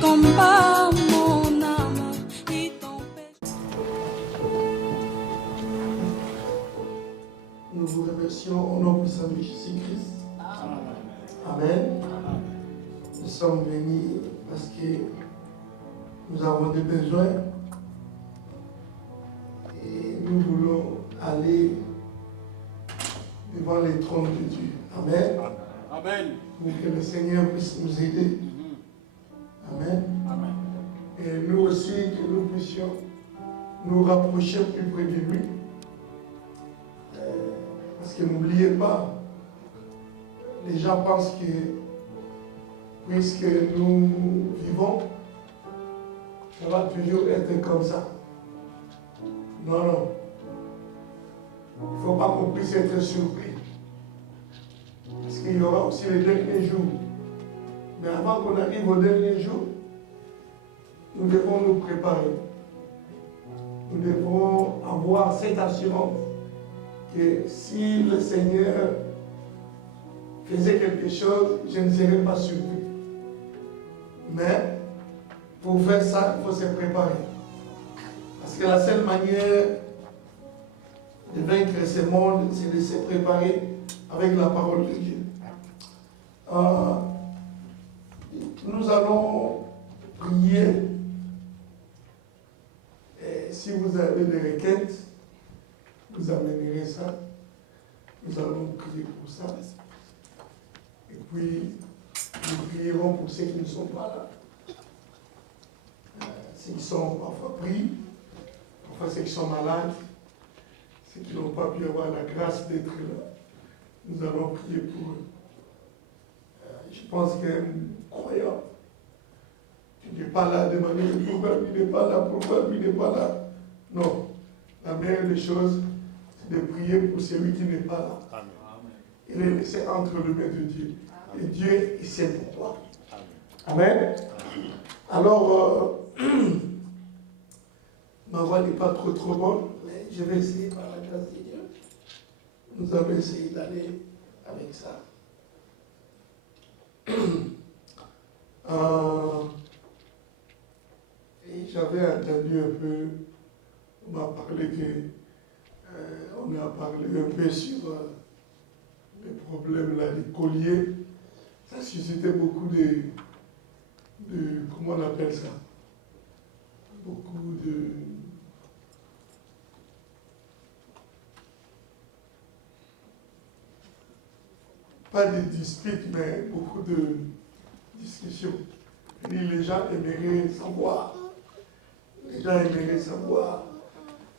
combat mon âme, il t'empêche. Nous vous remercions au nom puissant de Jésus-Christ. Amen. Nous sommes venus parce que nous avons des besoins et nous voulons aller devant les trônes de Dieu. Amen. Amen. Pour que le Seigneur puisse nous aider. Amen. Amen. Et nous aussi, que nous puissions nous rapprocher plus près de lui. Parce que n'oubliez pas, les gens pensent que puisque nous vivons, ça va toujours être comme ça. Non, non. Il ne faut pas qu'on puisse être surpris. Parce qu'il y aura aussi les derniers jours. Mais avant qu'on arrive aux derniers jours, nous devons nous préparer. Nous devons avoir cette assurance que si le Seigneur faisait quelque chose, je ne serais pas surpris. Mais pour faire ça, il faut se préparer. Parce que la seule manière de vaincre ce monde, c'est de se préparer avec la parole de Dieu. Nous allons prier. Et si vous avez des requêtes, vous amènerez ça. Nous allons prier pour ça. Et puis, nous prierons pour ceux qui ne sont pas là. Ceux qui sont parfois pris, parfois ceux qui sont malades, ceux qui n'ont pas pu avoir la grâce d'être là. Nous allons prier pour eux. Je pense qu'un croyant, tu n'es pas là de demander pourquoi lui n'est pas là, pourquoi lui n'est pas là. Non. La meilleure des choses, c'est de prier pour celui qui n'est pas là. Il est laissé entre les mains de Dieu. Et Dieu, il sait pourquoi. Amen. Alors, ma voix n'est pas trop bonne, mais je vais essayer par la grâce de Dieu. Nous allons essayer d'aller avec ça. Et j'avais entendu un peu, on m'a parlé on a parlé un peu sur les problèmes là, des colliers. Ça suscitait beaucoup de comment on appelle ça? Beaucoup de... Pas de disputes, mais beaucoup de discussions. Et les gens aimeraient savoir. Les gens aimeraient savoir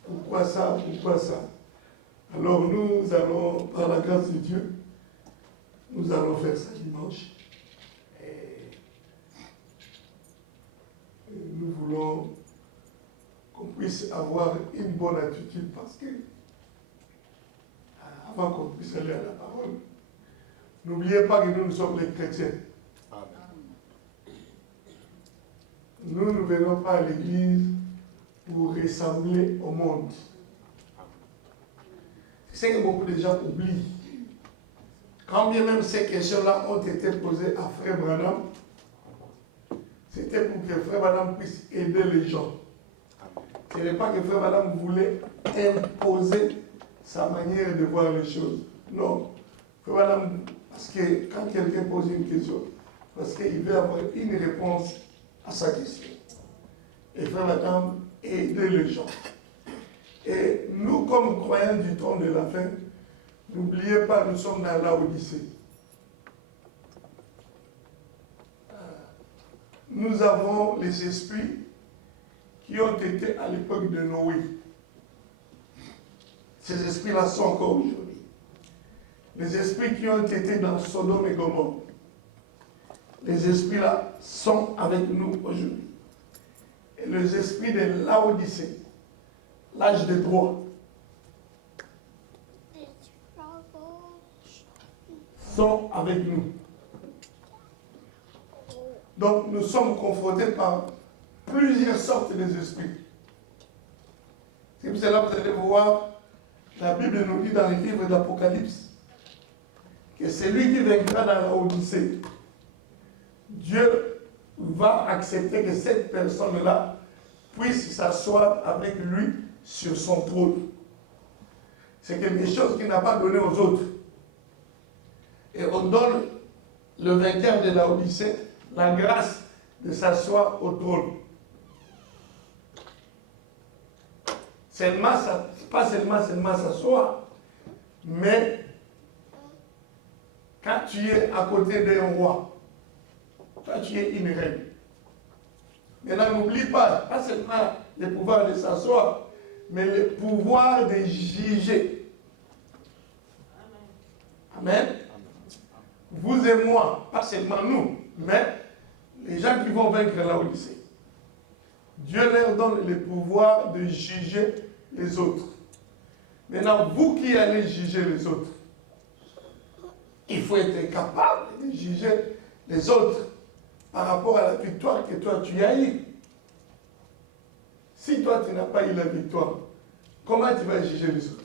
pourquoi ça, pourquoi ça. Alors nous allons, par la grâce de Dieu, nous allons faire ça dimanche. Et nous voulons qu'on puisse avoir une bonne attitude parce que, avant qu'on puisse aller à la parole, n'oubliez pas que nous sommes les chrétiens. Nous ne venons pas à l'église pour ressembler au monde. C'est ce que beaucoup de gens oublient. Quand bien même ces questions-là ont été posées à Frère Branham, c'était pour que Frère Branham puisse aider les gens. Ce n'est pas que Frère Branham voulait imposer sa manière de voir les choses. Non. Frère Branham, parce que quand quelqu'un pose une question, parce qu'il veut avoir une réponse à sa question. Et Frère Branham aider les gens. Et nous, comme croyants du temps de la fin, n'oubliez pas, nous sommes dans l'Odyssée. Nous avons les esprits qui ont été à l'époque de Noé. Ces esprits-là sont encore aujourd'hui. Les esprits qui ont été dans Sodome et Gomorrhe. Les esprits-là sont avec nous aujourd'hui. Et les esprits de l'Odyssée, l'âge de droit, sont avec nous. Donc nous sommes confrontés par plusieurs sortes d'esprits. C'est pour cela que vous allez voir, la Bible nous dit dans les livres d'Apocalypse que celui qui vaincra dans l'Odyssée, Dieu va accepter que cette personne-là puisse s'asseoir avec lui sur son trône. C'est quelque chose qu'il n'a pas donné aux autres. Et on donne le vainqueur de la Odyssée la grâce de s'asseoir au trône. Pas seulement s'asseoir, mais quand tu es à côté d'un roi, toi tu es une reine. Maintenant, n'oublie pas seulement le pouvoir de s'asseoir, mais le pouvoir de juger. Amen. Vous et moi, pas seulement nous, mais les gens qui vont vaincre la Odyssée. Dieu leur donne le pouvoir de juger les autres. Maintenant, vous qui allez juger les autres, il faut être capable de juger les autres par rapport à la victoire que toi tu as eue. Si toi tu n'as pas eu la victoire, comment tu vas juger les autres?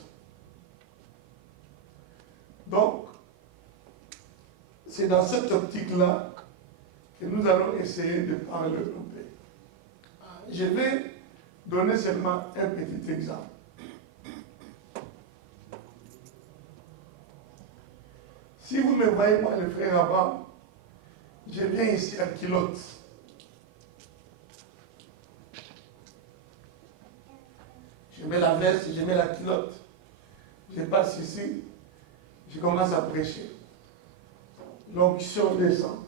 Donc, c'est dans cette optique-là que nous allons essayer de parler un peu. Je vais donner seulement un petit exemple. Si vous me voyez, moi, le frère Abraham, je viens ici à Kilote. Je mets la veste, je mets la culotte. Je passe ici, je commence à prêcher. L'onction descend.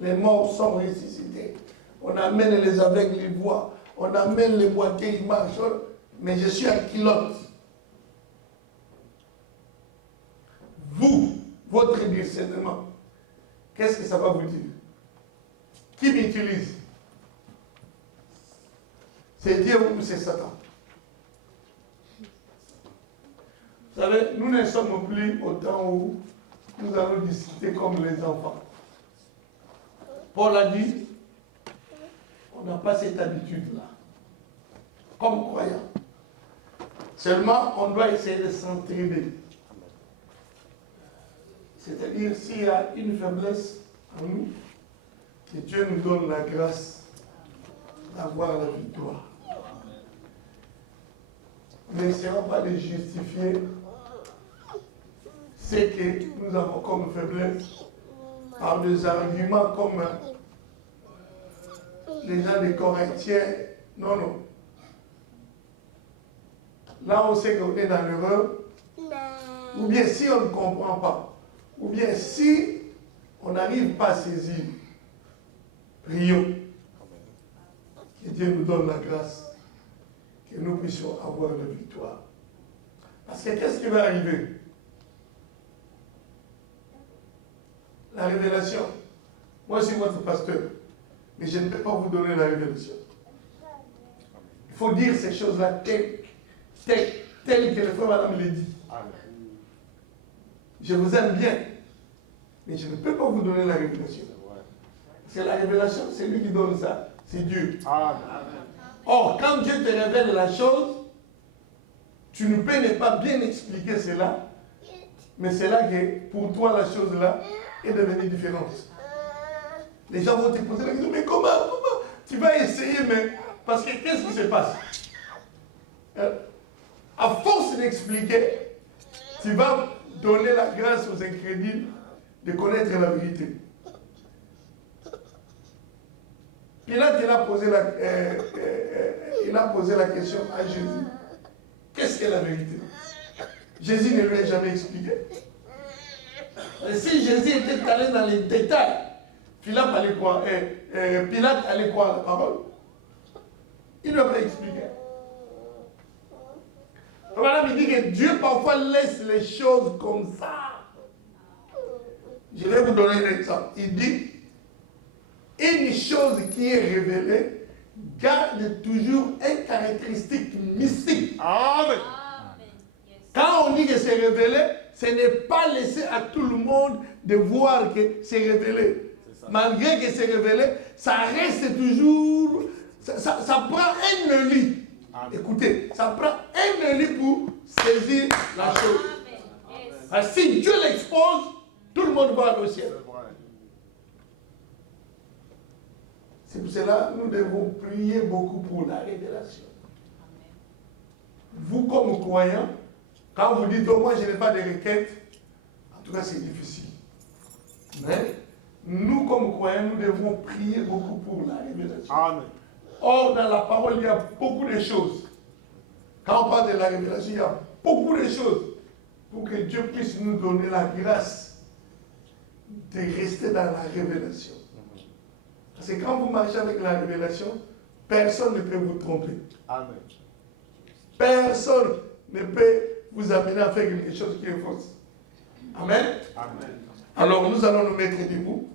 Les morts sont ressuscités. On amène les aveugles, ils voient. On amène les boiteux, ils marchent. Mais je suis à Kilote. Vous, votre discernement, qu'est-ce que ça va vous dire? Qui m'utilise? C'est Dieu ou c'est Satan? Vous savez, nous ne sommes plus au temps où nous allons discuter comme les enfants. Paul a dit, on n'a pas cette habitude-là, comme croyants. Seulement, on doit essayer de s'entraider. C'est-à-dire, s'il y a une faiblesse en nous, que Dieu nous donne la grâce d'avoir la victoire. N'essayons pas de justifier ce que nous avons comme faiblesse par des arguments comme les gens des Corinthiens. Non, non. Là, on sait qu'on est dans l'erreur. Ou bien si on ne comprend pas. Ou bien si on n'arrive pas à saisir. Prions. Que Dieu nous donne la grâce. Que nous puissions avoir la victoire. Parce que qu'est-ce qui va arriver? La révélation. Moi, je suis votre pasteur. Mais je ne peux pas vous donner la révélation. Il faut dire ces choses-là telles que le frère Madame l'a dit. Je vous aime bien. Mais je ne peux pas vous donner la révélation. Parce que la révélation, c'est lui qui donne ça. C'est Dieu. Or, quand Dieu te révèle la chose, tu ne peux ne pas bien expliquer cela. Mais c'est là que, pour toi, la chose-là est devenue différente. Les gens vont te poser la question, mais comment tu vas essayer, mais... Parce que qu'est-ce qui se passe? À force d'expliquer, tu vas donner la grâce aux incrédules de connaître la vérité. Pilate, il a posé la question à Jésus. Qu'est-ce qu'est la vérité? Jésus ne lui a jamais expliqué. Et si Jésus était allé dans les détails, Pilate allait croire la parole. Il ne lui a pas expliqué. Voilà, il dit que Dieu parfois laisse les choses comme ça. Je vais vous donner un exemple. Il dit, une chose qui est révélée garde toujours une caractéristique mystique. Amen. Quand on dit que c'est révélé, ce n'est pas laissé à tout le monde de voir que c'est révélé. Malgré que c'est révélé, ça reste toujours... Ça prend un lit. Écoutez, ça prend un lit pour saisir la chose. Alors, si Dieu l'expose, tout le monde va au ciel. C'est pour cela que nous devons prier beaucoup pour la révélation. Vous, comme croyants, quand vous dites, oh, moi je n'ai pas de requête, en tout cas c'est difficile. Mais nous, comme croyants, nous devons prier beaucoup pour la révélation. Amen. Or, dans la parole, il y a beaucoup de choses. Quand on parle de la révélation, il y a beaucoup de choses pour que Dieu puisse nous donner la grâce de rester dans la révélation. Parce que quand vous marchez avec la révélation, personne ne peut vous tromper. Amen. Personne ne peut vous amener à faire quelque chose qui est fausse. Amen. Amen. Alors nous allons nous mettre debout.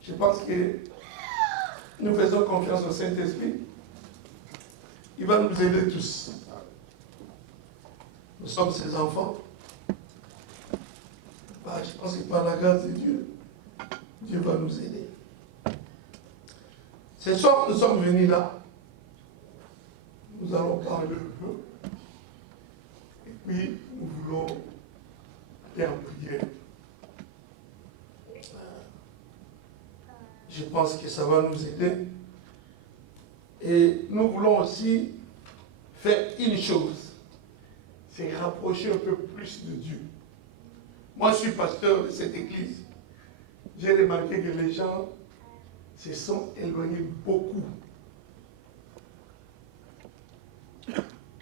Je pense que nous faisons confiance au Saint-Esprit. Il va nous aider tous. Nous sommes ses enfants. Je pense que par la grâce de Dieu, Dieu va nous aider. Ce soir, nous sommes venus là. Nous allons parler un peu. Et puis, nous voulons aller en prière. Je pense que ça va nous aider. Et nous voulons aussi faire une chose. C'est rapprocher un peu plus de Dieu. Moi, je suis pasteur de cette église. J'ai remarqué que les gens se sont éloignés beaucoup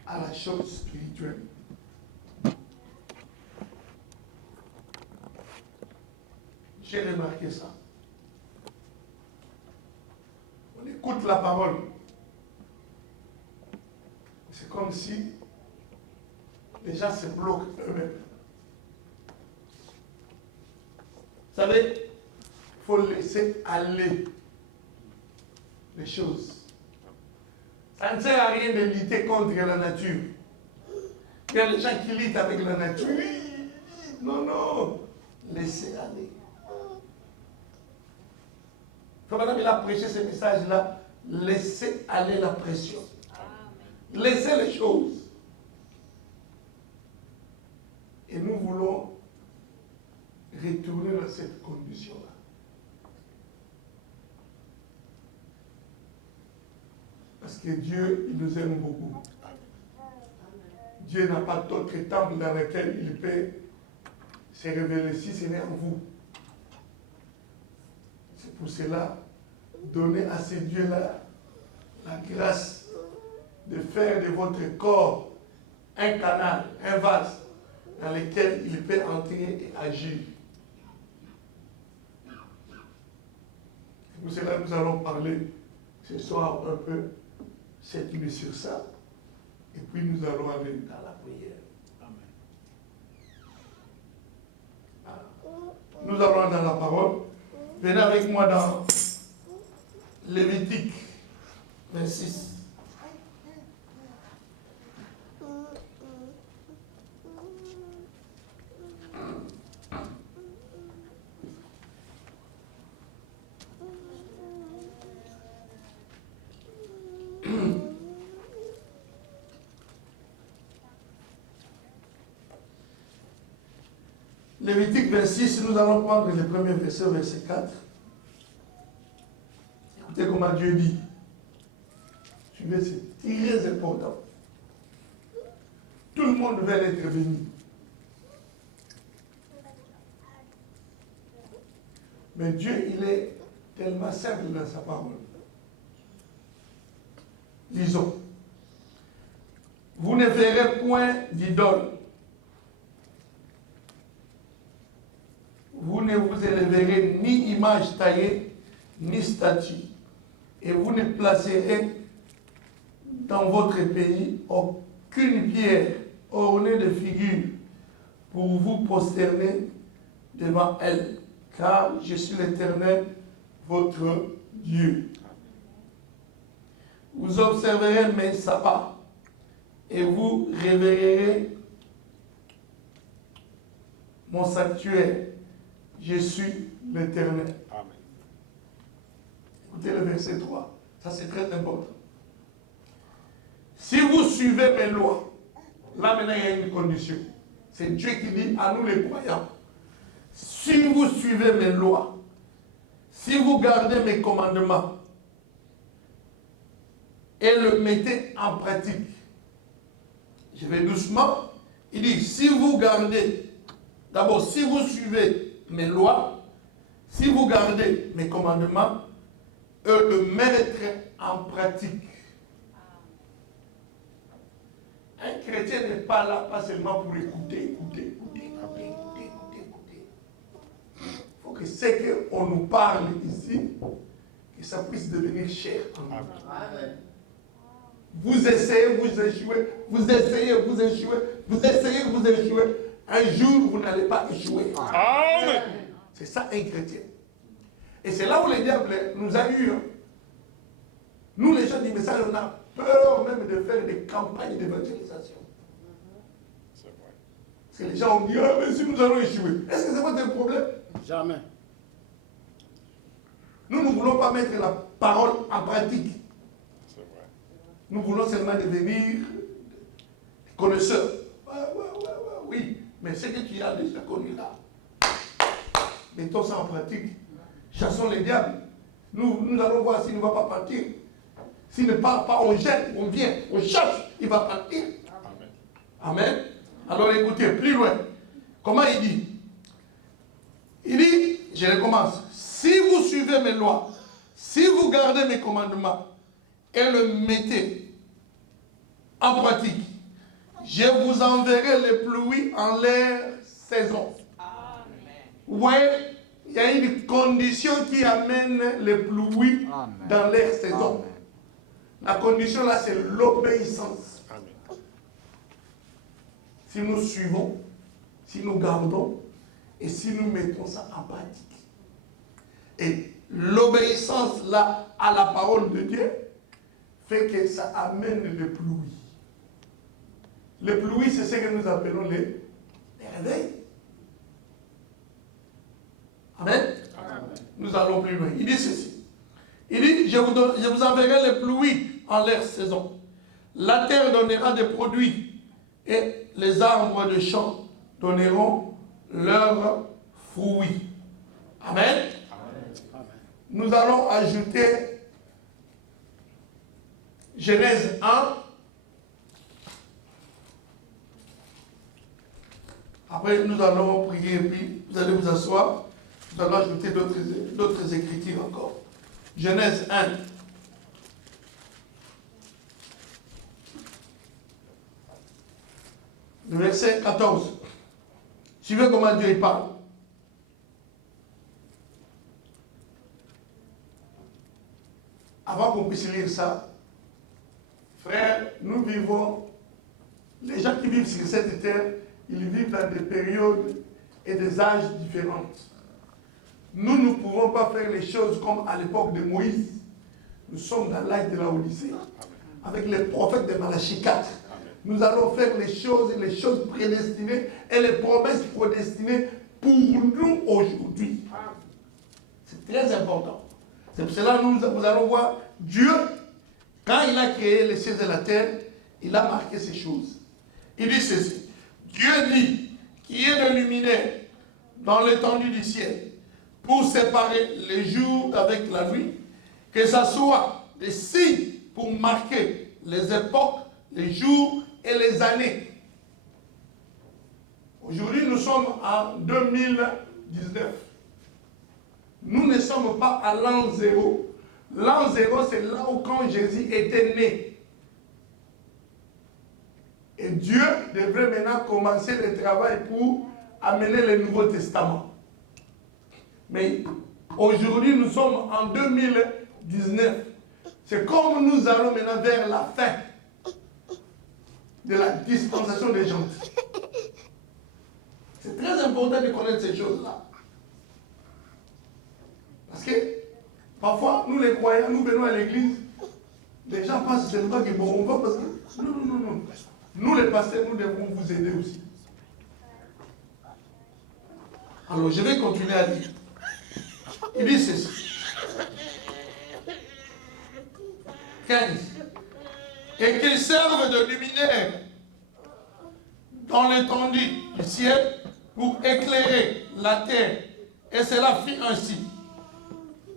à la chose spirituelle. J'ai remarqué ça. On écoute la parole. C'est comme si les gens se bloquent eux-mêmes. Vous savez, il faut laisser aller les choses. Ça ne sert à rien de lutter contre la nature. Il y a des gens qui luttent avec la nature. Non, non. Laissez aller. Quand madame il a prêché ce message-là, laissez aller la pression. Laissez les choses. Et nous voulons retourner dans cette condition-là. Parce que Dieu, il nous aime beaucoup. Dieu n'a pas d'autre temple dans lequel il peut se révéler si ce n'est en vous. C'est pour cela, donnez à ces dieux-là la grâce de faire de votre corps un canal, un vase, dans lequel il peut entrer et agir. C'est pour cela que nous allons parler ce soir un peu, cette nuit sur ça, et puis nous allons aller dans la prière. Amen. Nous allons dans la parole. Venez avec moi dans Lévitique 26. Lévitique 26, nous allons prendre le premier verset, verset 4. Écoutez comment Dieu dit. Suivez, c'est très important. Tout le monde veut être béni. Mais Dieu, il est tellement simple dans sa parole. Disons, vous ne verrez point d'idole. Vous ne vous élèverez ni image taillée, ni statue. Et vous ne placerez dans votre pays aucune pierre ornée de figures pour vous prosterner devant elle. Car je suis l'Éternel, votre Dieu. Vous observerez mes sabbats et vous réveillerez mon sanctuaire. Je suis l'Éternel. Amen. Écoutez le verset 3. Ça, c'est très important. Si vous suivez mes lois, là maintenant, il y a une condition. C'est Dieu qui dit à nous les croyants. Si vous suivez mes lois, si vous gardez mes commandements, et le mettez en pratique. Je vais doucement. Il dit, si vous gardez, d'abord, si vous suivez mes lois, si vous gardez mes commandements, eux le mettraient en pratique. Un chrétien n'est pas là, pas seulement pour écouter. Il faut que ce qu'on nous parle ici, que ça puisse devenir cher en nous. Amen. Vous essayez, vous échouez, vous essayez, vous échouez, vous essayez, vous échouez. Un jour, vous n'allez pas échouer. Amen. C'est ça un chrétien. Et c'est là où le diable nous a eu. Nous, les gens du message, on a peur même de faire des campagnes d'évangélisation. C'est vrai. Parce que les gens ont dit, ah, mais si nous allons échouer, est-ce que c'est votre problème? Jamais. Nous ne voulons pas mettre la parole en pratique. C'est vrai. Nous voulons seulement devenir connaisseurs. Oui, mais ce que tu as déjà connu là, mettons ça en pratique. Chassons les diables. Nous allons voir s'il ne va pas partir. S'il ne part pas, on jette, on vient, on cherche, il va partir. Amen. Amen. Alors écoutez, plus loin. Comment il dit? Il dit, je recommence. Si vous suivez mes lois, si vous gardez mes commandements et le mettez en pratique, je vous enverrai les pluies en leur saison. Amen. Ouais, il y a une condition qui amène les pluies dans leur saison. Amen. La condition là, c'est l'obéissance. Amen. Si nous suivons, si nous gardons et si nous mettons ça en pratique. Et l'obéissance là à la parole de Dieu fait que ça amène les pluies. Les pluies, c'est ce que nous appelons les réveils. Amen. Amen. Nous allons plus loin. Il dit ceci. Il dit, je vous enverrai les pluies en leur saison. La terre donnera des produits et les arbres de champs donneront leurs fruits. Amen. Amen. Nous allons ajouter Genèse 1. Après, nous allons prier et puis vous allez vous asseoir. Nous allons ajouter d'autres écritures encore. Genèse 1. Le verset 14. Suivez comment Dieu y parle. Avant qu'on puisse lire ça, frères, nous vivons, les gens qui vivent sur cette terre, ils vivent dans des périodes et des âges différents. Nous ne pouvons pas faire les choses comme à l'époque de Moïse. Nous sommes dans l'âge de la Odyssée. Avec les prophètes de Malachie 4. Nous allons faire les choses prédestinées et les promesses prédestinées pour nous aujourd'hui. C'est très important. C'est pour cela que nous allons voir Dieu, quand il a créé les cieux et la terre, il a marqué ces choses. Il dit ceci. Dieu dit qu'il y ait des luminaires dans l'étendue du ciel pour séparer les jours avec la nuit, que ce soit des signes pour marquer les époques, les jours et les années. Aujourd'hui, nous sommes en 2019. Nous ne sommes pas à l'an 0. L'an 0, c'est là où quand Jésus était né. Et Dieu devrait maintenant commencer le travail pour amener le Nouveau Testament. Mais aujourd'hui, nous sommes en 2019. C'est comme nous allons maintenant vers la fin de la dispensation des gentils. C'est très important de connaître ces choses-là. Parce que parfois, nous les croyants, nous venons à l'église, les gens pensent que c'est le temps que bon, on va parce que... Non. Nous les pasteurs, nous devons vous aider aussi. Alors, je vais continuer à lire. Il dit ceci. 15. Et qu'ils servent de luminaire dans l'étendue du ciel pour éclairer la terre. Et cela fit ainsi.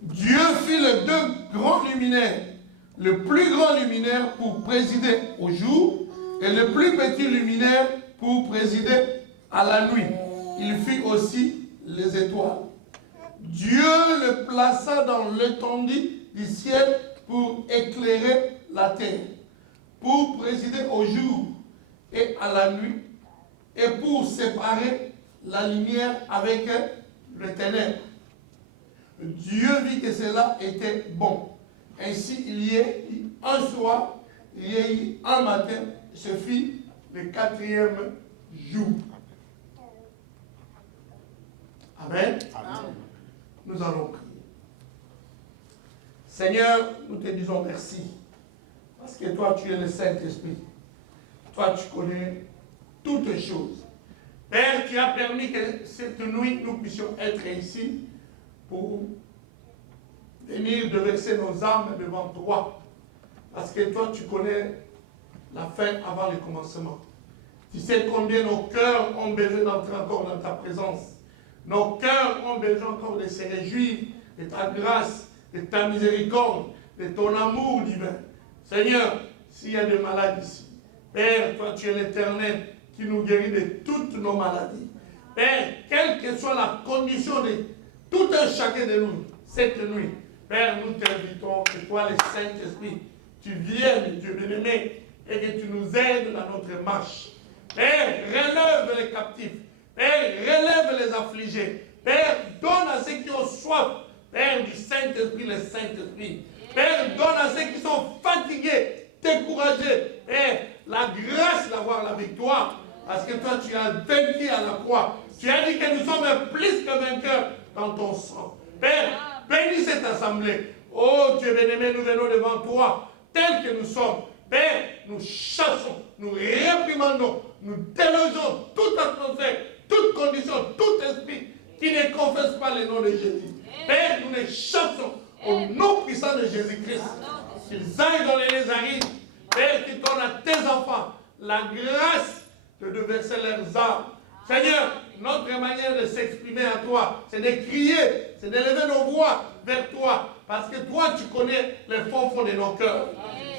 Dieu fit les deux grands luminaires, le plus grand luminaire pour présider au jour et le plus petit luminaire pour présider à la nuit. Il fit aussi les étoiles. Dieu le plaça dans l'étendue du ciel pour éclairer la terre, pour présider au jour et à la nuit, et pour séparer la lumière avec le ténèbre. Dieu vit que cela était bon. Ainsi il y ait un soir, il y ait eu un matin, ce fut le 4e jour. Amen. Amen. Nous allons prier. Seigneur, nous te disons merci. Parce que toi, tu es le Saint-Esprit. Toi, tu connais toutes choses. Père, tu as permis que cette nuit, nous puissions être ici pour venir déverser nos âmes devant toi. Parce que toi, tu connais la fin avant le commencement. Tu sais combien nos cœurs ont besoin d'entrer encore dans ta présence. Nos cœurs ont besoin encore de se réjouir de ta grâce, de ta miséricorde, de ton amour divin. Seigneur, s'il y a des malades ici, Père, toi tu es l'Éternel qui nous guérit de toutes nos maladies. Père, quelle que soit la condition de tout un chacun de nous, cette nuit, Père, nous t'invitons que toi, le Saint-Esprit, tu viennes, Dieu bien-aimé, et que tu nous aides dans notre marche. Père, relève les captifs. Père, relève les affligés. Père, donne à ceux qui ont soif, Père, du Saint-Esprit, le Saint-Esprit. Père, donne à ceux qui sont fatigués, découragés, Père, la grâce d'avoir la victoire. Parce que toi, tu as vaincu à la croix. Tu as dit que nous sommes plus que vainqueurs dans ton sang. Père, bénis cette assemblée. Oh Dieu bien-aimé, nous venons devant toi, tels que nous sommes. Père, nous chassons, nous réprimandons, nous délogeons toute atmosphère, toute condition, tout esprit qui ne confesse pas le nom de Jésus. Père, nous les chassons au nom puissant de Jésus-Christ. Qu'ils aillent dans les arides. Père, qui donne à tes enfants la grâce de déverser leurs âmes. Seigneur, notre manière de s'exprimer à toi, c'est de crier, c'est d'élever nos voix vers toi. Parce que toi, tu connais les fonds de nos cœurs.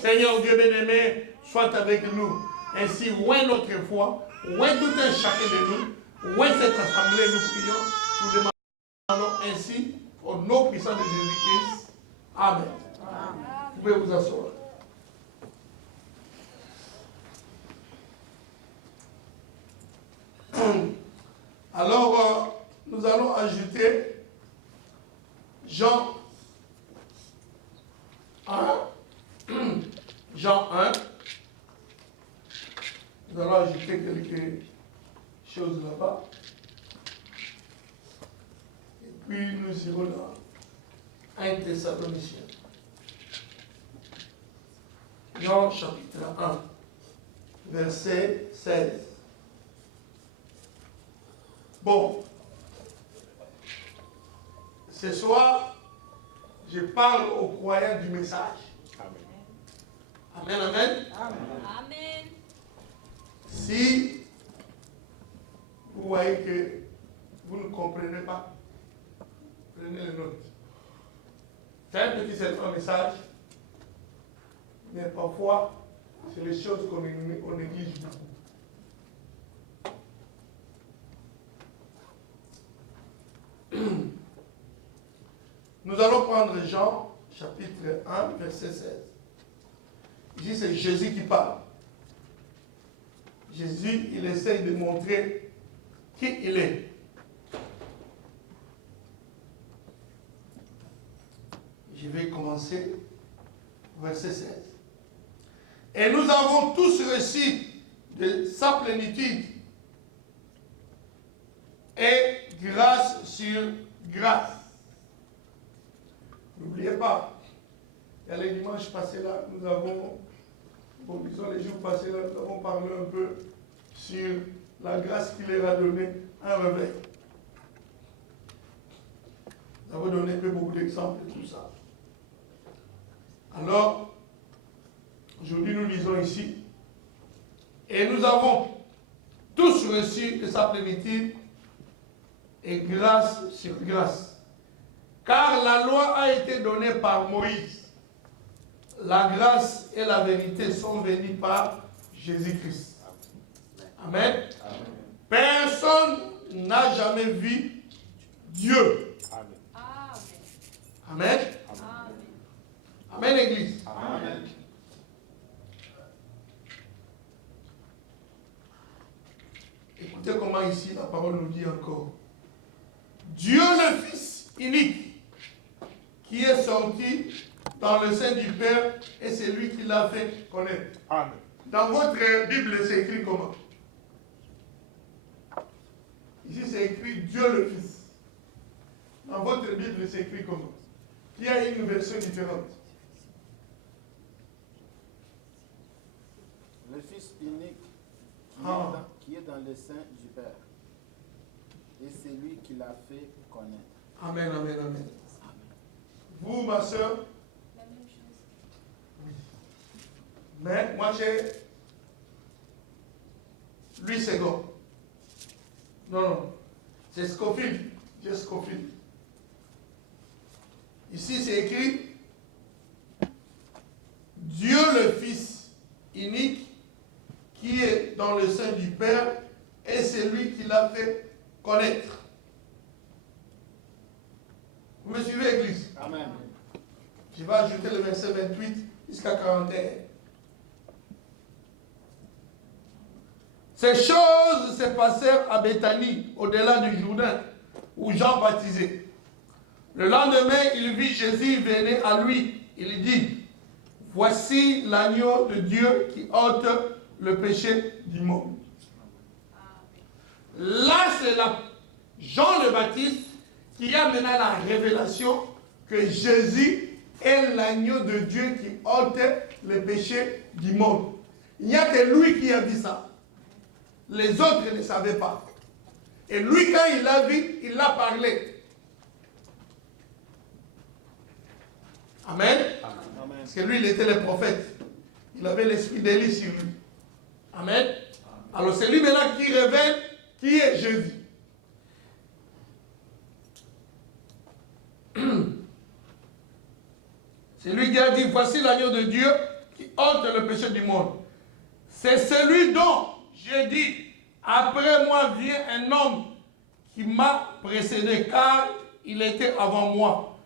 Seigneur Dieu bien-aimé, sois avec nous. Ainsi, où est notre foi? Où est tout un chacun de nous? Où est cette assemblée? Nous prions, nous demandons ainsi, au nom puissant de Jésus-Christ. Amen. Vous pouvez vous asseoir. Alors, nous allons ajouter Jean 1. Jean 1. Nous allons ajouter quelque chose là-bas. Et puis nous irons dans 1 Thessaloniciens. Jean chapitre 1, verset 16. Bon, ce soir, je parle aux croyants du message. Amen, amen. Amen. Si vous voyez que vous ne comprenez pas, prenez les notes. C'est un petit certain message, mais parfois, c'est les choses qu'on néglige beaucoup. Nous allons prendre Jean, chapitre 1, verset 16. Ici, c'est Jésus qui parle. Jésus, il essaye de montrer qui il est. Je vais commencer, verset 16. Et nous avons tous reçu de sa plénitude et grâce sur grâce. N'oubliez pas, il y a les dimanches passés là, nous avons, bon, disons les jours passés là, nous avons parlé un peu sur la grâce qu'il leur a donnée, un réveil. Nous avons donné beaucoup d'exemples de tout ça. Alors, aujourd'hui nous lisons ici, et nous avons tous reçu de sa plénitude et grâce sur grâce. Car la loi a été donnée par Moïse. la grâce et la vérité sont venues par Jésus-Christ. Amen. Personne n'a jamais vu Dieu. Amen. Amen, Église. Amen. Écoutez comment ici la parole nous dit encore. Dieu le Fils unique qui est sorti dans le sein du Père et c'est lui qui l'a fait connaître. Amen. Dans votre Bible, c'est écrit comment? Ici, c'est écrit Dieu le Fils. Dans votre Bible, c'est écrit comment? Il y a une version différente. Le Fils unique qui est dans le sein du Père. Et c'est lui qui l'a fait connaître. Amen, amen, amen. Vous, ma soeur? La même chose. Oui. Mais moi, j'ai Louis Ségon. Non, non. C'est Scofield. J'ai Scofield. Ici, c'est écrit Dieu le Fils unique qui est dans le sein du Père et c'est lui qui l'a fait connaître. Vous me suivez, Église? Amen. Je vais ajouter le verset 28 jusqu'à 41. Ces choses se passèrent à Béthanie, au-delà du Jourdain, où Jean baptisait. Le lendemain, il vit Jésus venir à lui. Il dit, voici l'agneau de Dieu qui ôte le péché du monde. Là, c'est Jean le Baptiste qui a maintenant la révélation que Jésus est l'agneau de Dieu qui ôte le péché du monde. Il n'y a que lui qui a dit ça. Les autres ne savaient pas. Et lui, quand il l'a vu, il l'a parlé. Amen. Amen. Parce que lui, il était le prophète. Il avait l'esprit d'Élie sur lui. Amen. Alors c'est lui maintenant qui révèle qui est Jésus. C'est lui qui a dit, voici l'agneau de Dieu qui ôte le péché du monde. C'est celui dont j'ai dit, après moi vient un homme qui m'a précédé, car il était avant moi.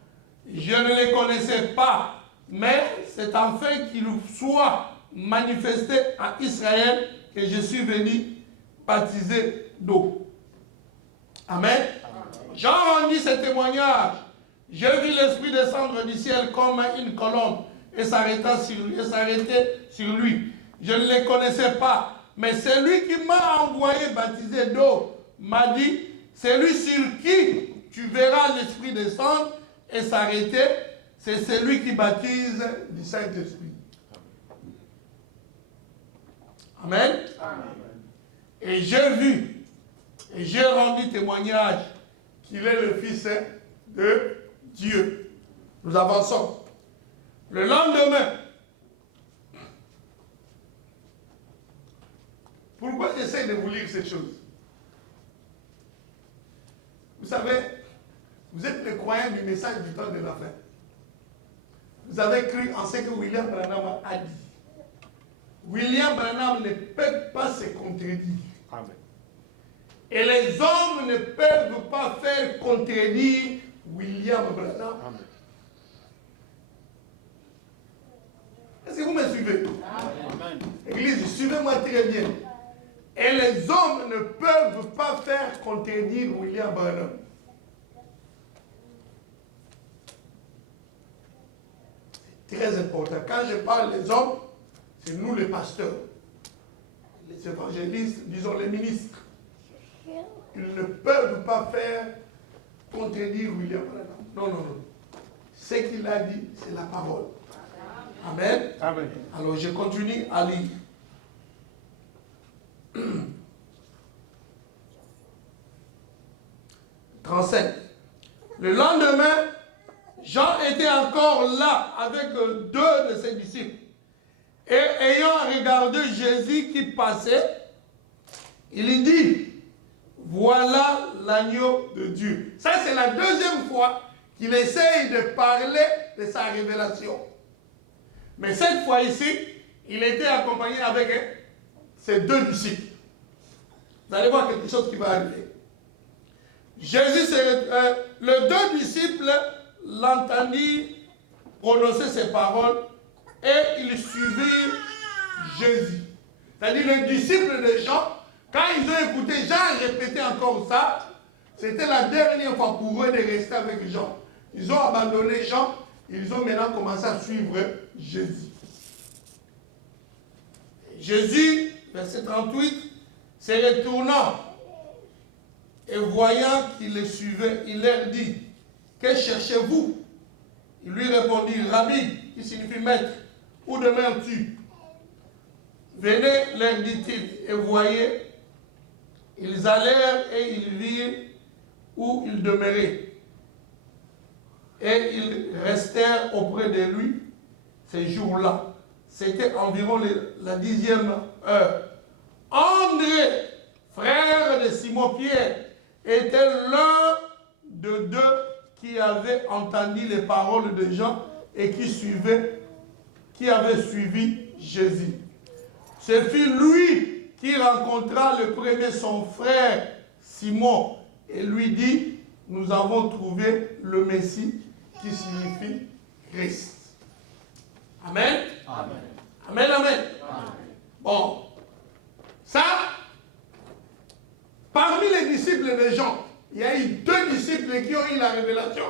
Je ne le connaissais pas, mais c'est afin qu'il soit manifesté à Israël que je suis venu baptiser d'eau. Amen. Jean rendit ce témoignage. Je vis l'Esprit descendre du ciel comme une colombe et s'arrêter sur lui. Je ne le connaissais pas, mais celui qui m'a envoyé baptiser d'eau m'a dit, celui sur qui tu verras l'Esprit descendre et s'arrêter, c'est celui qui baptise du Saint-Esprit. Amen. Amen. Et j'ai vu, et j'ai rendu témoignage qu'il est le Fils de Dieu. Nous avançons. Le lendemain, pourquoi j'essaie de vous lire cette chose? Vous savez, vous êtes les croyants du message du temps de la fin. Vous avez cru en ce que William Branham a dit. William Branham ne peut pas se contredire. Amen. Et les hommes ne peuvent pas faire contredire William Branham. Amen. Est-ce que vous me suivez? Amen. Église, suivez-moi très bien. Et les hommes ne peuvent pas faire contredire William Branham. C'est très important. Quand je parle des hommes, c'est nous les pasteurs, les évangélistes, disons les ministres. Ils ne peuvent pas faire contredire William Branham. Non, non, non. Ce qu'il a dit, c'est la parole. Amen. Amen. Alors je continue à lire. 35. Le lendemain, Jean était encore là avec deux de ses disciples. Et ayant regardé Jésus qui passait, il dit, voilà l'agneau de Dieu. Ça, c'est la deuxième fois qu'il essaye de parler de sa révélation. Mais cette fois ici, il était accompagné avec ses 2 disciples. Vous allez voir quelque chose qui va arriver. Jésus, les 2 disciples l'entendirent prononcer ces paroles et ils suivirent Jésus. C'est-à-dire les disciples de Jean, quand ils ont écouté Jean répéter encore ça, c'était la dernière fois pour eux de rester avec Jean. Ils ont abandonné Jean, ils ont maintenant commencé à suivre Jésus. Jésus, verset 38, se retournant et voyant qu'ils les suivaient, il leur dit, que cherchez-vous? Ils lui répondirent, Rabbi, qui signifie maître, où demeures-tu? Venez, leur dit-il, et voyez, ils allèrent et ils virent où il demeurait. Et ils restèrent auprès de lui ces jours-là. C'était environ la 10e heure. André, frère de Simon-Pierre, était l'un de 2 qui avait entendu les paroles de Jean et qui avait suivi Jésus. Ce fut lui qui rencontra le premier son frère Simon et lui dit, nous avons trouvé le Messie qui signifie Christ. Amen. Amen. Amen, amen. Amen. Bon, ça, parmi les disciples de Jean, il y a eu 2 disciples qui ont eu la révélation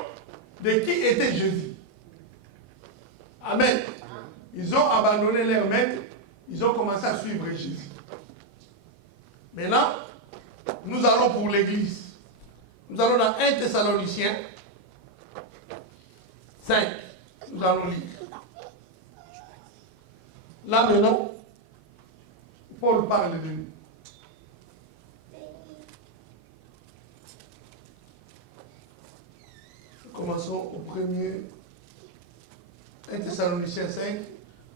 de qui était Jésus. Amen. Ils ont abandonné leur maître, ils ont commencé à suivre Jésus. Maintenant, nous allons pour l'église. Nous allons dans 1 Thessaloniciens 5. Nous allons lire. Là maintenant, Paul parle de nous. Commençons au premier 1 Thessaloniciens 5,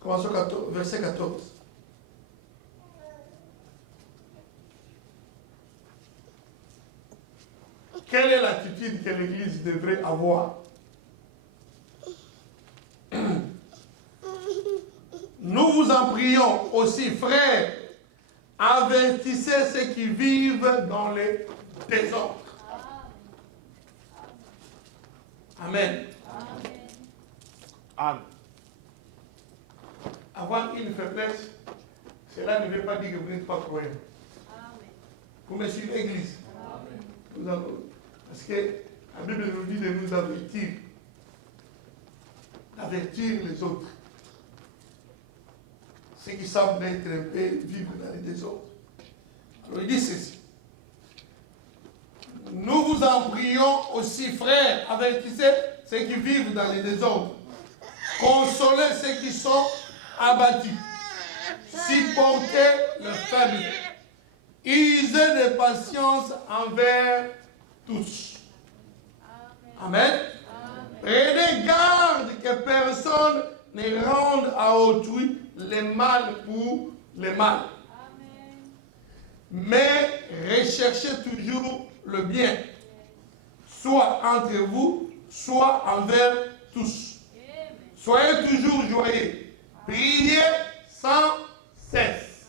commençons verset 14. Quelle est l'attitude que l'Église devrait avoir? Nous vous en prions aussi, frères, avertissez ceux qui vivent dans les désordres. Amen. Amen. Avoir une faiblesse, cela ne veut pas dire que vous n'êtes pas croyant. Vous me suivez, Église? Parce que la Bible nous dit de nous avertir. D'avertir les autres. Ceux qui savent être un peu vivre dans les désordres. Alors il dit ceci. Nous vous en prions aussi, frères, avertissez ceux qui vivent dans les désordres. Consolez ceux qui sont abattus. Supportez le faible. Usez de patience envers tous. Amen. Prenez garde que personne ne rende à autrui le mal pour le mal. Mais recherchez toujours le bien, soit entre vous, soit envers tous. Soyez toujours joyeux. Priez sans cesse.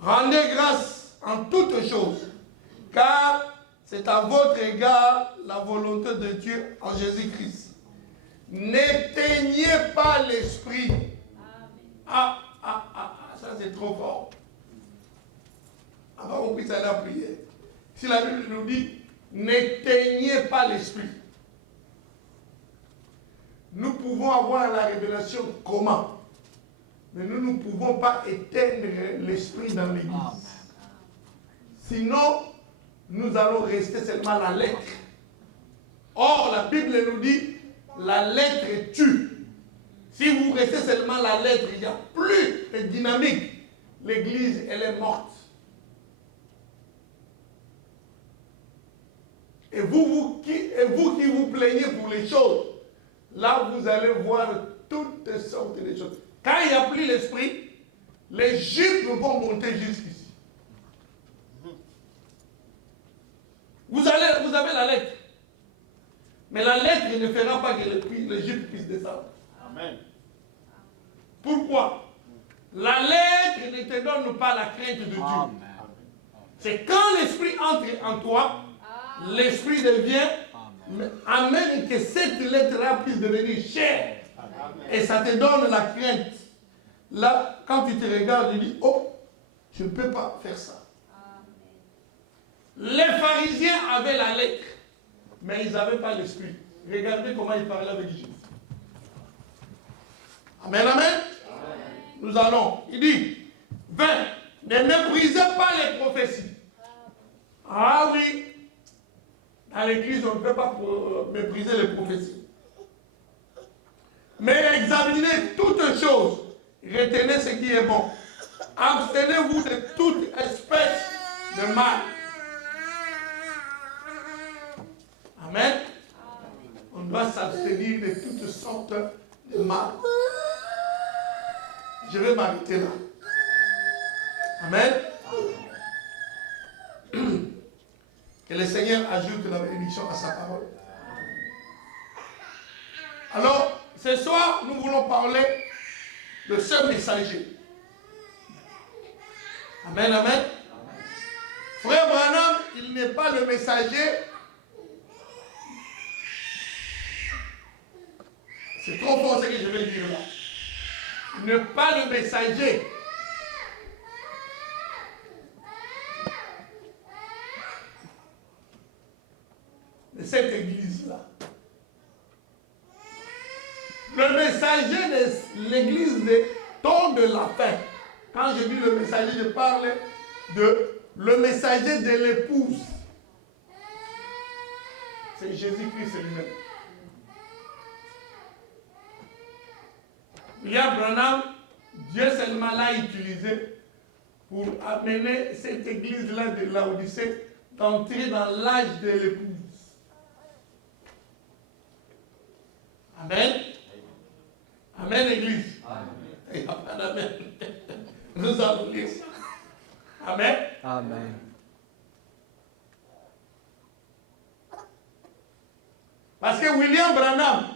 Rendez grâce en toutes choses, car c'est à votre égard la volonté de Dieu en Jésus-Christ. N'éteignez pas l'esprit. Ça c'est trop fort. Avant qu'on puisse aller à prière. Si la Bible nous dit, n'éteignez pas l'esprit. Nous pouvons avoir la révélation comment? Mais nous ne pouvons pas éteindre l'esprit dans l'église. Sinon, nous allons rester seulement la lettre. Or, la Bible nous dit, la lettre tue. Si vous restez seulement la lettre, il n'y a plus de dynamique. L'église, elle est morte. Et vous qui vous plaignez pour les choses, là, vous allez voir toutes sortes de choses. Quand il n'y a plus l'esprit, les jupes vont monter jusqu'ici. Vous avez la lettre. Mais la lettre ne fera pas que les jupes puissent descendre. Amen. La lettre ne te donne pas la crainte de Dieu. C'est quand l'Esprit entre en toi, l'Esprit devient, amène que cette lettre-là puisse devenir chère. Et ça te donne la crainte. Là, quand tu te regardes, tu dis, oh, je ne peux pas faire ça. Les pharisiens avaient la lettre, mais ils n'avaient pas l'Esprit. Regardez comment ils parlaient avec Jésus. Amen, amen. Nous allons, il dit, 20, ne méprisez pas les prophéties. Ah oui, dans l'église, on ne peut pas mépriser les prophéties. Mais examinez toutes choses, retenez ce qui est bon. Abstenez-vous de toute espèce de mal. Amen. On doit s'abstenir de toutes sortes de mal. Je vais m'arrêter là. Amen. Que le Seigneur ajoute la bénédiction à sa parole. Alors, ce soir, nous voulons parler de ce messager. Amen, amen. Frère Branham, il n'est pas le messager. C'est trop fort ce que je vais dire là. Il n'est pas le messager. De cette église-là. Le messager de l'église de temps de la fin. Quand je dis le messager, je parle de le messager de l'épouse. C'est Jésus-Christ lui-même. William Branham, Dieu seulement l'a utilisé pour amener cette église-là de Laodicée d'entrer dans l'âge de l'épouse. Amen. Amen, Église. Amen. Amen. Nous allons lire ça. Amen. Amen. Parce que William Branham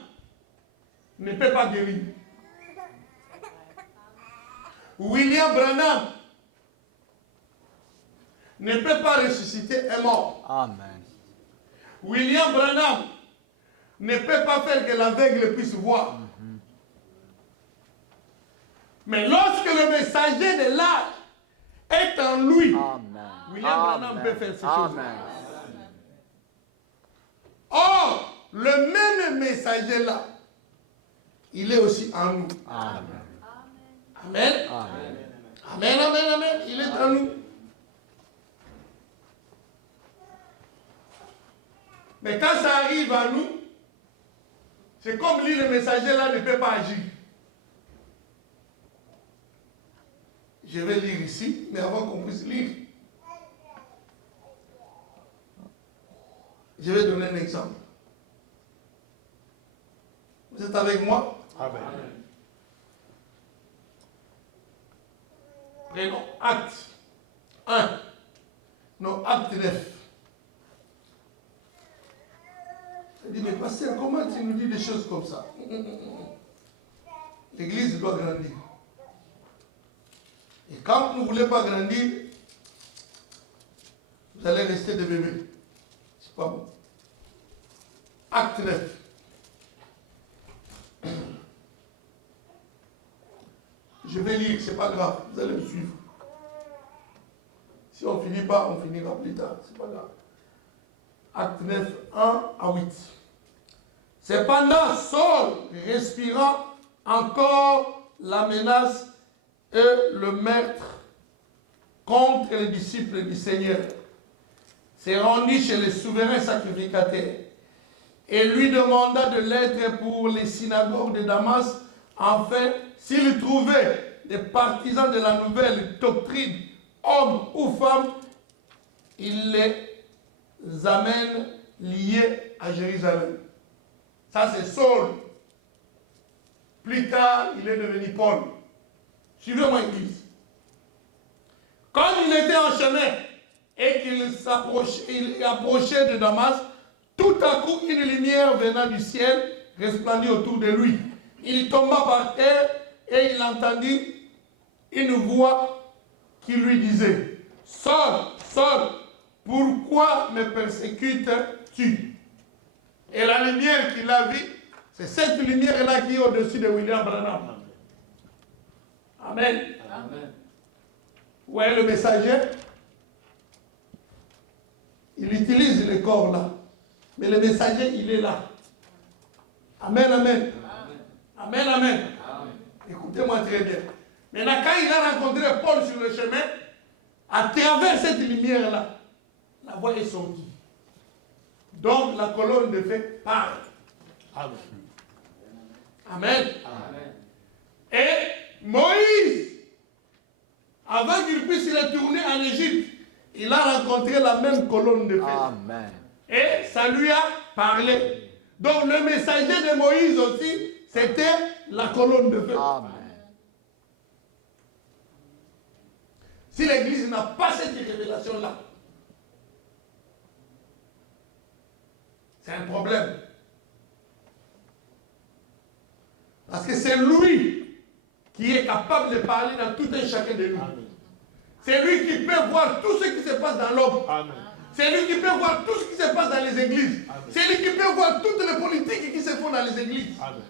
ne peut pas guérir. William Branham ne peut pas ressusciter un mort. Amen. William Branham ne peut pas faire que l'aveugle puisse voir. Mais lorsque le messager de l'âge est en lui, Amen. William Branham peut faire ces choses. Amen. Or, le même messager-là, il est aussi en nous. Amen. Amen. Amen. Amen, amen, amen. Il est en nous. Mais quand ça arrive à nous, c'est comme lui, le messager-là ne peut pas agir. Je vais lire ici, mais avant qu'on puisse lire, je vais donner un exemple. Vous êtes avec moi? Amen. Prenons acte 1. Non, acte 9. Je dis, mais pasteur, comment tu nous dis des choses comme ça? L'église doit grandir. Et quand vous ne voulez pas grandir, vous allez rester des bébés. C'est pas bon. Acte 9. Je vais lire, c'est pas grave, vous allez me suivre. Si on ne finit pas, on finira plus tard, c'est pas grave. Acte 9, 1 à 8. Cependant, Saul, respirant encore la menace et le meurtre contre les disciples du Seigneur, s'est rendu chez le souverain sacrificateur et lui demanda de l'aide pour les synagogues de Damas, afin, s'il trouvait des partisans de la nouvelle doctrine, hommes ou femmes, il les amène liés à Jérusalem. Ça, c'est Saul. Plus tard, il est devenu Paul. Suivez-moi, Église. Quand il était en chemin et qu'il approchait de Damas, tout à coup, une lumière venant du ciel resplendit autour de lui. Il tomba par terre et il une voix qui lui disait, Saul, Saul, pourquoi me persécutes-tu? Et la lumière qu'il a vue, c'est cette lumière-là qui est au-dessus de William Branham. Amen. Amen. Vous voyez le messager? Il utilise le corps là. Mais le messager, il est là. Amen, amen. Amen, amen. Écoutez-moi très bien. Maintenant, quand il a rencontré Paul sur le chemin, à travers cette lumière-là, la voix est sortie. Donc, la colonne de feu parle. Amen. Amen. Amen. Et Moïse, avant qu'il puisse retourner en Égypte, il a rencontré la même colonne de feu. Amen. Et ça lui a parlé. Donc le messager de Moïse aussi, c'était la colonne de feu. Amen. Si l'Église n'a pas cette révélation-là, c'est un problème. Parce que c'est lui qui est capable de parler dans tout un chacun de nous. C'est lui qui peut voir tout ce qui se passe dans l'homme. Amen. C'est lui qui peut voir tout ce qui se passe dans les églises. Amen. C'est lui qui peut voir toutes les politiques qui se font dans les églises. Amen.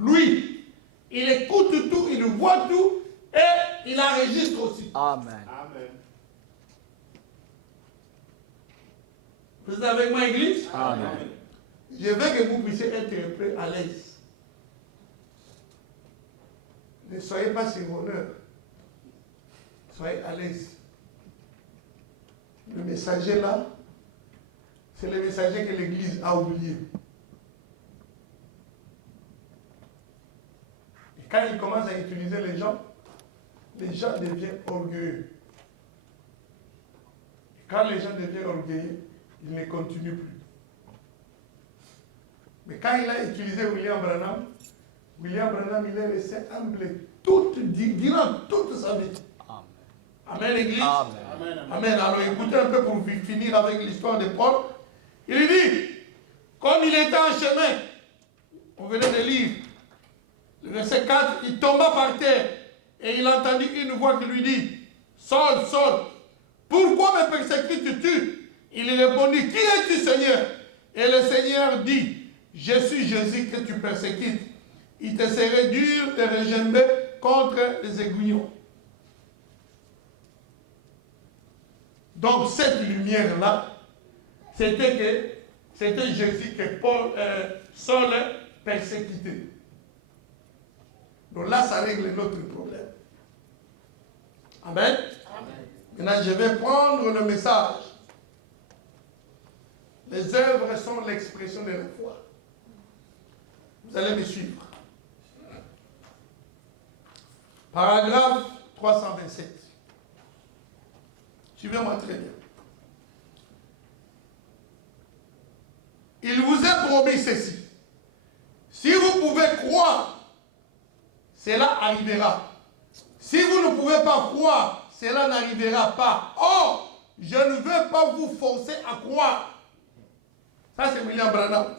Lui, il écoute tout, il voit tout et il enregistre aussi. Amen. Amen. Vous êtes avec moi, église? Amen. Je veux que vous puissiez être un peu à l'aise. Ne soyez pas surhonneur. Soyez à l'aise. Le messager là, c'est le messager que l'Église a oublié. Et quand il commence à utiliser les gens deviennent orgueilleux. Et quand les gens deviennent orgueilleux, ils ne continuent plus. Mais quand il a utilisé William Branham, il est resté humble durant toute sa vie. Amen. Amen, l'Église. Amen. Amen. Amen. Alors écoutez un peu pour finir avec l'histoire de Paul. Il dit, comme il était en chemin, on venait de lire, le verset 4, il tomba par terre et il entendit une voix qui lui dit, Saul, Saul, pourquoi me persécutes-tu? Il répondit, qui es-tu, Seigneur? Et le Seigneur dit, je suis Jésus que tu persécutes. Il te serait dur de regimber contre les aiguillons. Donc cette lumière-là, c'était Jésus que Saul persécutait. Donc là, ça règle notre problème. Amen. Maintenant, je vais prendre le message. Les œuvres sont l'expression de la foi. Vous allez me suivre. Paragraphe 327. Suivez-moi très bien. Il vous est promis ceci. Si vous pouvez croire, cela arrivera. Si vous ne pouvez pas croire, cela n'arrivera pas. Or, je ne veux pas vous forcer à croire. Ça, c'est William Branham.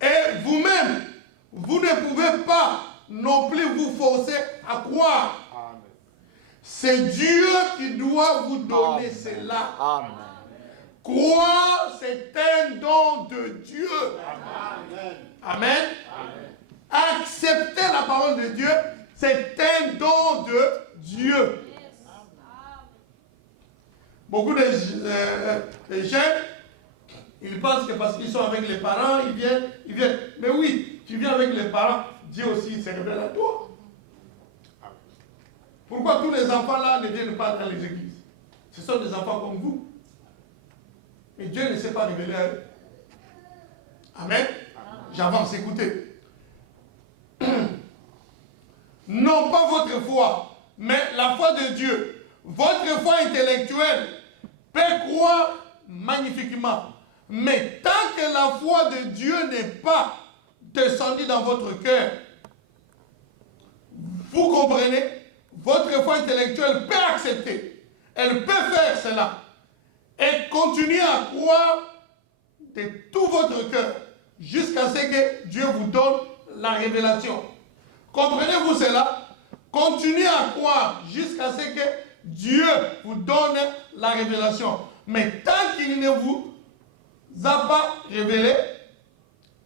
Et vous-même, vous ne pouvez pas non plus vous forcer à croire. Amen. C'est Dieu qui doit vous donner Amen. cela. Amen. Croire, c'est un don de Dieu. Amen. Amen. Accepter la parole de Dieu, c'est un don de Dieu. Beaucoup de jeunes, ils pensent que parce qu'ils sont avec les parents, ils viennent. Mais oui, tu viens avec les parents, Dieu aussi se révèle à toi. Pourquoi tous les enfants là ne viennent pas dans les églises? Ce sont des enfants comme vous. Mais Dieu ne s'est pas révélé à eux. Amen. J'avance, écoutez. Non pas votre foi, mais la foi de Dieu. Votre foi intellectuelle peut croire magnifiquement. Mais tant que la foi de Dieu n'est pas descendue dans votre cœur, vous comprenez, votre foi intellectuelle peut accepter. Elle peut faire cela. Et continuer à croire de tout votre cœur jusqu'à ce que Dieu vous donne la révélation. Comprenez-vous cela? Continuez à croire jusqu'à ce que Dieu vous donne la révélation. Mais tant qu'il ne vous a pas révélé,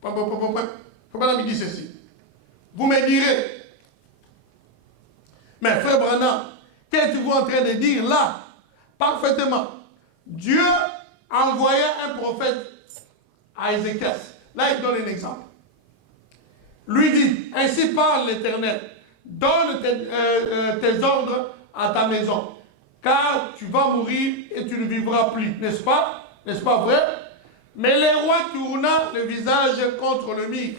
comment me dit ceci? Vous me direz, mais frère Branham, qu'êtes-vous en train de dire là? Parfaitement. Dieu envoyait un prophète à Ézéchias. Là, il donne un exemple. Lui dit, ainsi parle l'Éternel, donne tes ordres à ta maison, car tu vas mourir et tu ne vivras plus. N'est-ce pas? N'est-ce pas vrai? Mais le roi tourna le visage contre le mur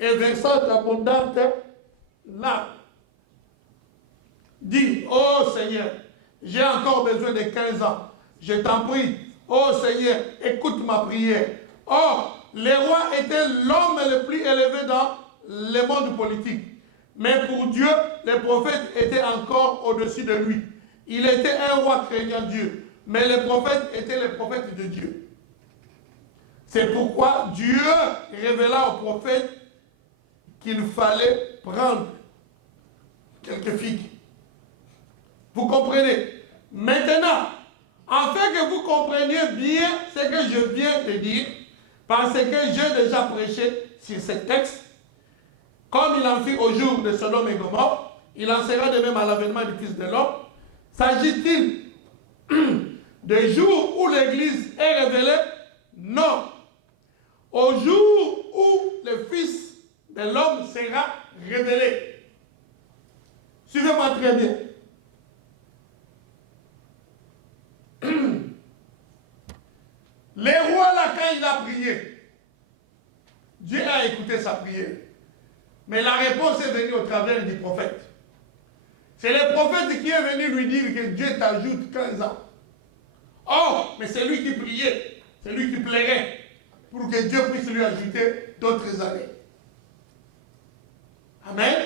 et versant d'abondantes larmes, dit, ô Seigneur, j'ai encore besoin de 15 ans. Je t'en prie, ô Seigneur, écoute ma prière. Or, le roi était l'homme le plus élevé dans le monde politique. Mais pour Dieu, le prophète était encore au-dessus de lui. Il était un roi craignant Dieu. Mais le prophète était le prophète de Dieu. C'est pourquoi Dieu révéla au prophète qu'il fallait prendre quelques figues. Vous comprenez? Maintenant, afin que vous compreniez bien ce que je viens de dire, parce que j'ai déjà prêché sur ce texte, comme il en fit au jour de Sodome et Gomorrhe, il en sera de même à l'avènement du Fils de l'homme. S'agit-il des jours où l'Église est révélée? Non. Au jour où le Fils de l'homme sera révélé. Suivez-moi très bien. Le roi là, quand il a prié, Dieu a écouté sa prière. Mais la réponse est venue au travers du prophète. C'est le prophète qui est venu lui dire que Dieu t'ajoute 15 ans. Oh, mais c'est lui qui priait, c'est lui qui plairait pour que Dieu puisse lui ajouter d'autres années. Amen.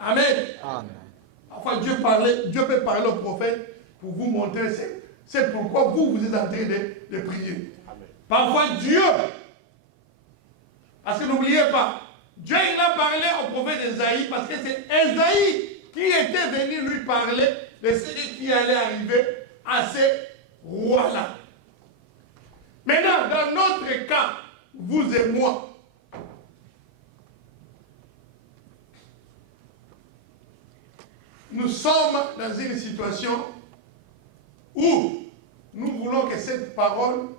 Amen. Amen. Enfin, Dieu peut parler au prophète pour vous montrer c'est pourquoi vous êtes en train de prier. Amen. Parfois Dieu, parce que n'oubliez pas, Dieu il a parlé au prophète Esaïe parce que c'est Esaïe qui était venu lui parler de ce qui allait arriver à ces rois-là. Maintenant, dans notre cas, vous et moi, nous sommes dans une situation où nous voulons que cette parole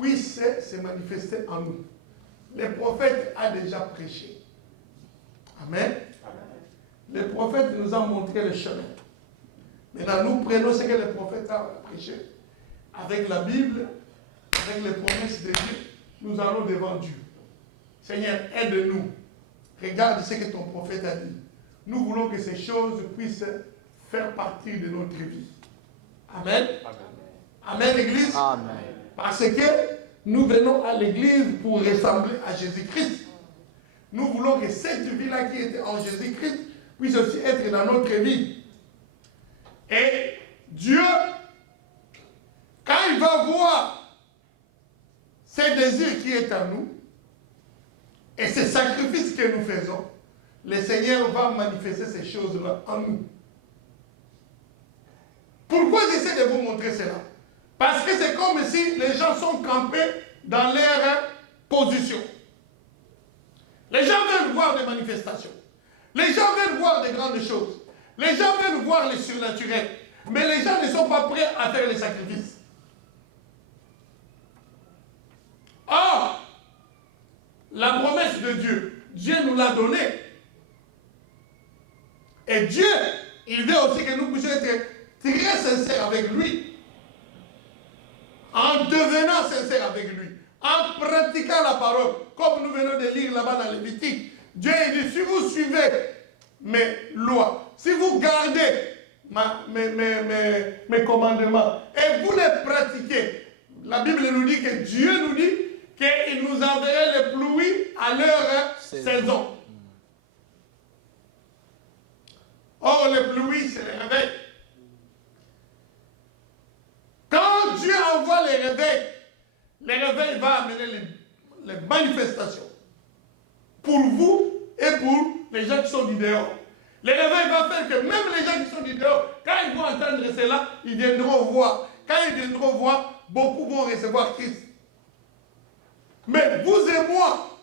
puisse se manifester en nous. Le prophète a déjà prêché. Amen. Le prophète nous a montré le chemin. Maintenant, nous prenons ce que le prophète a prêché avec la Bible, avec les promesses de Dieu. Nous allons devant Dieu. Seigneur, aide-nous. Regarde ce que ton prophète a dit. Nous voulons que ces choses puissent faire partie de notre vie. Amen. Amen, l'Église. Amen. Parce que nous venons à l'Église pour ressembler à Jésus-Christ. Nous voulons que cette vie-là qui était en Jésus-Christ puisse aussi être dans notre vie. Et Dieu, quand il va voir ce désir qui est en nous et ce sacrifice que nous faisons, le Seigneur va manifester ces choses-là en nous. Pourquoi j'essaie de vous montrer cela? Parce que c'est comme si les gens sont campés dans leur position. Les gens veulent voir des manifestations. Les gens veulent voir des grandes choses. Les gens veulent voir les surnaturels. Mais les gens ne sont pas prêts à faire les sacrifices. Or, la promesse de Dieu, Dieu nous l'a donnée. Et Dieu, il veut aussi que nous puissions être très sincères avec lui. En devenant sincères avec lui. En pratiquant la parole. Comme nous venons de lire là-bas dans Lévitique. Dieu dit, si vous suivez mes lois, si vous gardez mes commandements et vous les pratiquez, la Bible nous dit que Dieu nous dit qu'il nous enverrait les pluies à leur saison. Or, les pluies, c'est les réveils. Quand Dieu envoie les réveils va amener les manifestations. Pour vous et pour les gens qui sont du dehors. Le réveil va faire que même les gens qui sont du dehors, quand ils vont entendre cela, ils viendront voir. Quand ils viendront voir, beaucoup vont recevoir Christ. Mais vous et moi,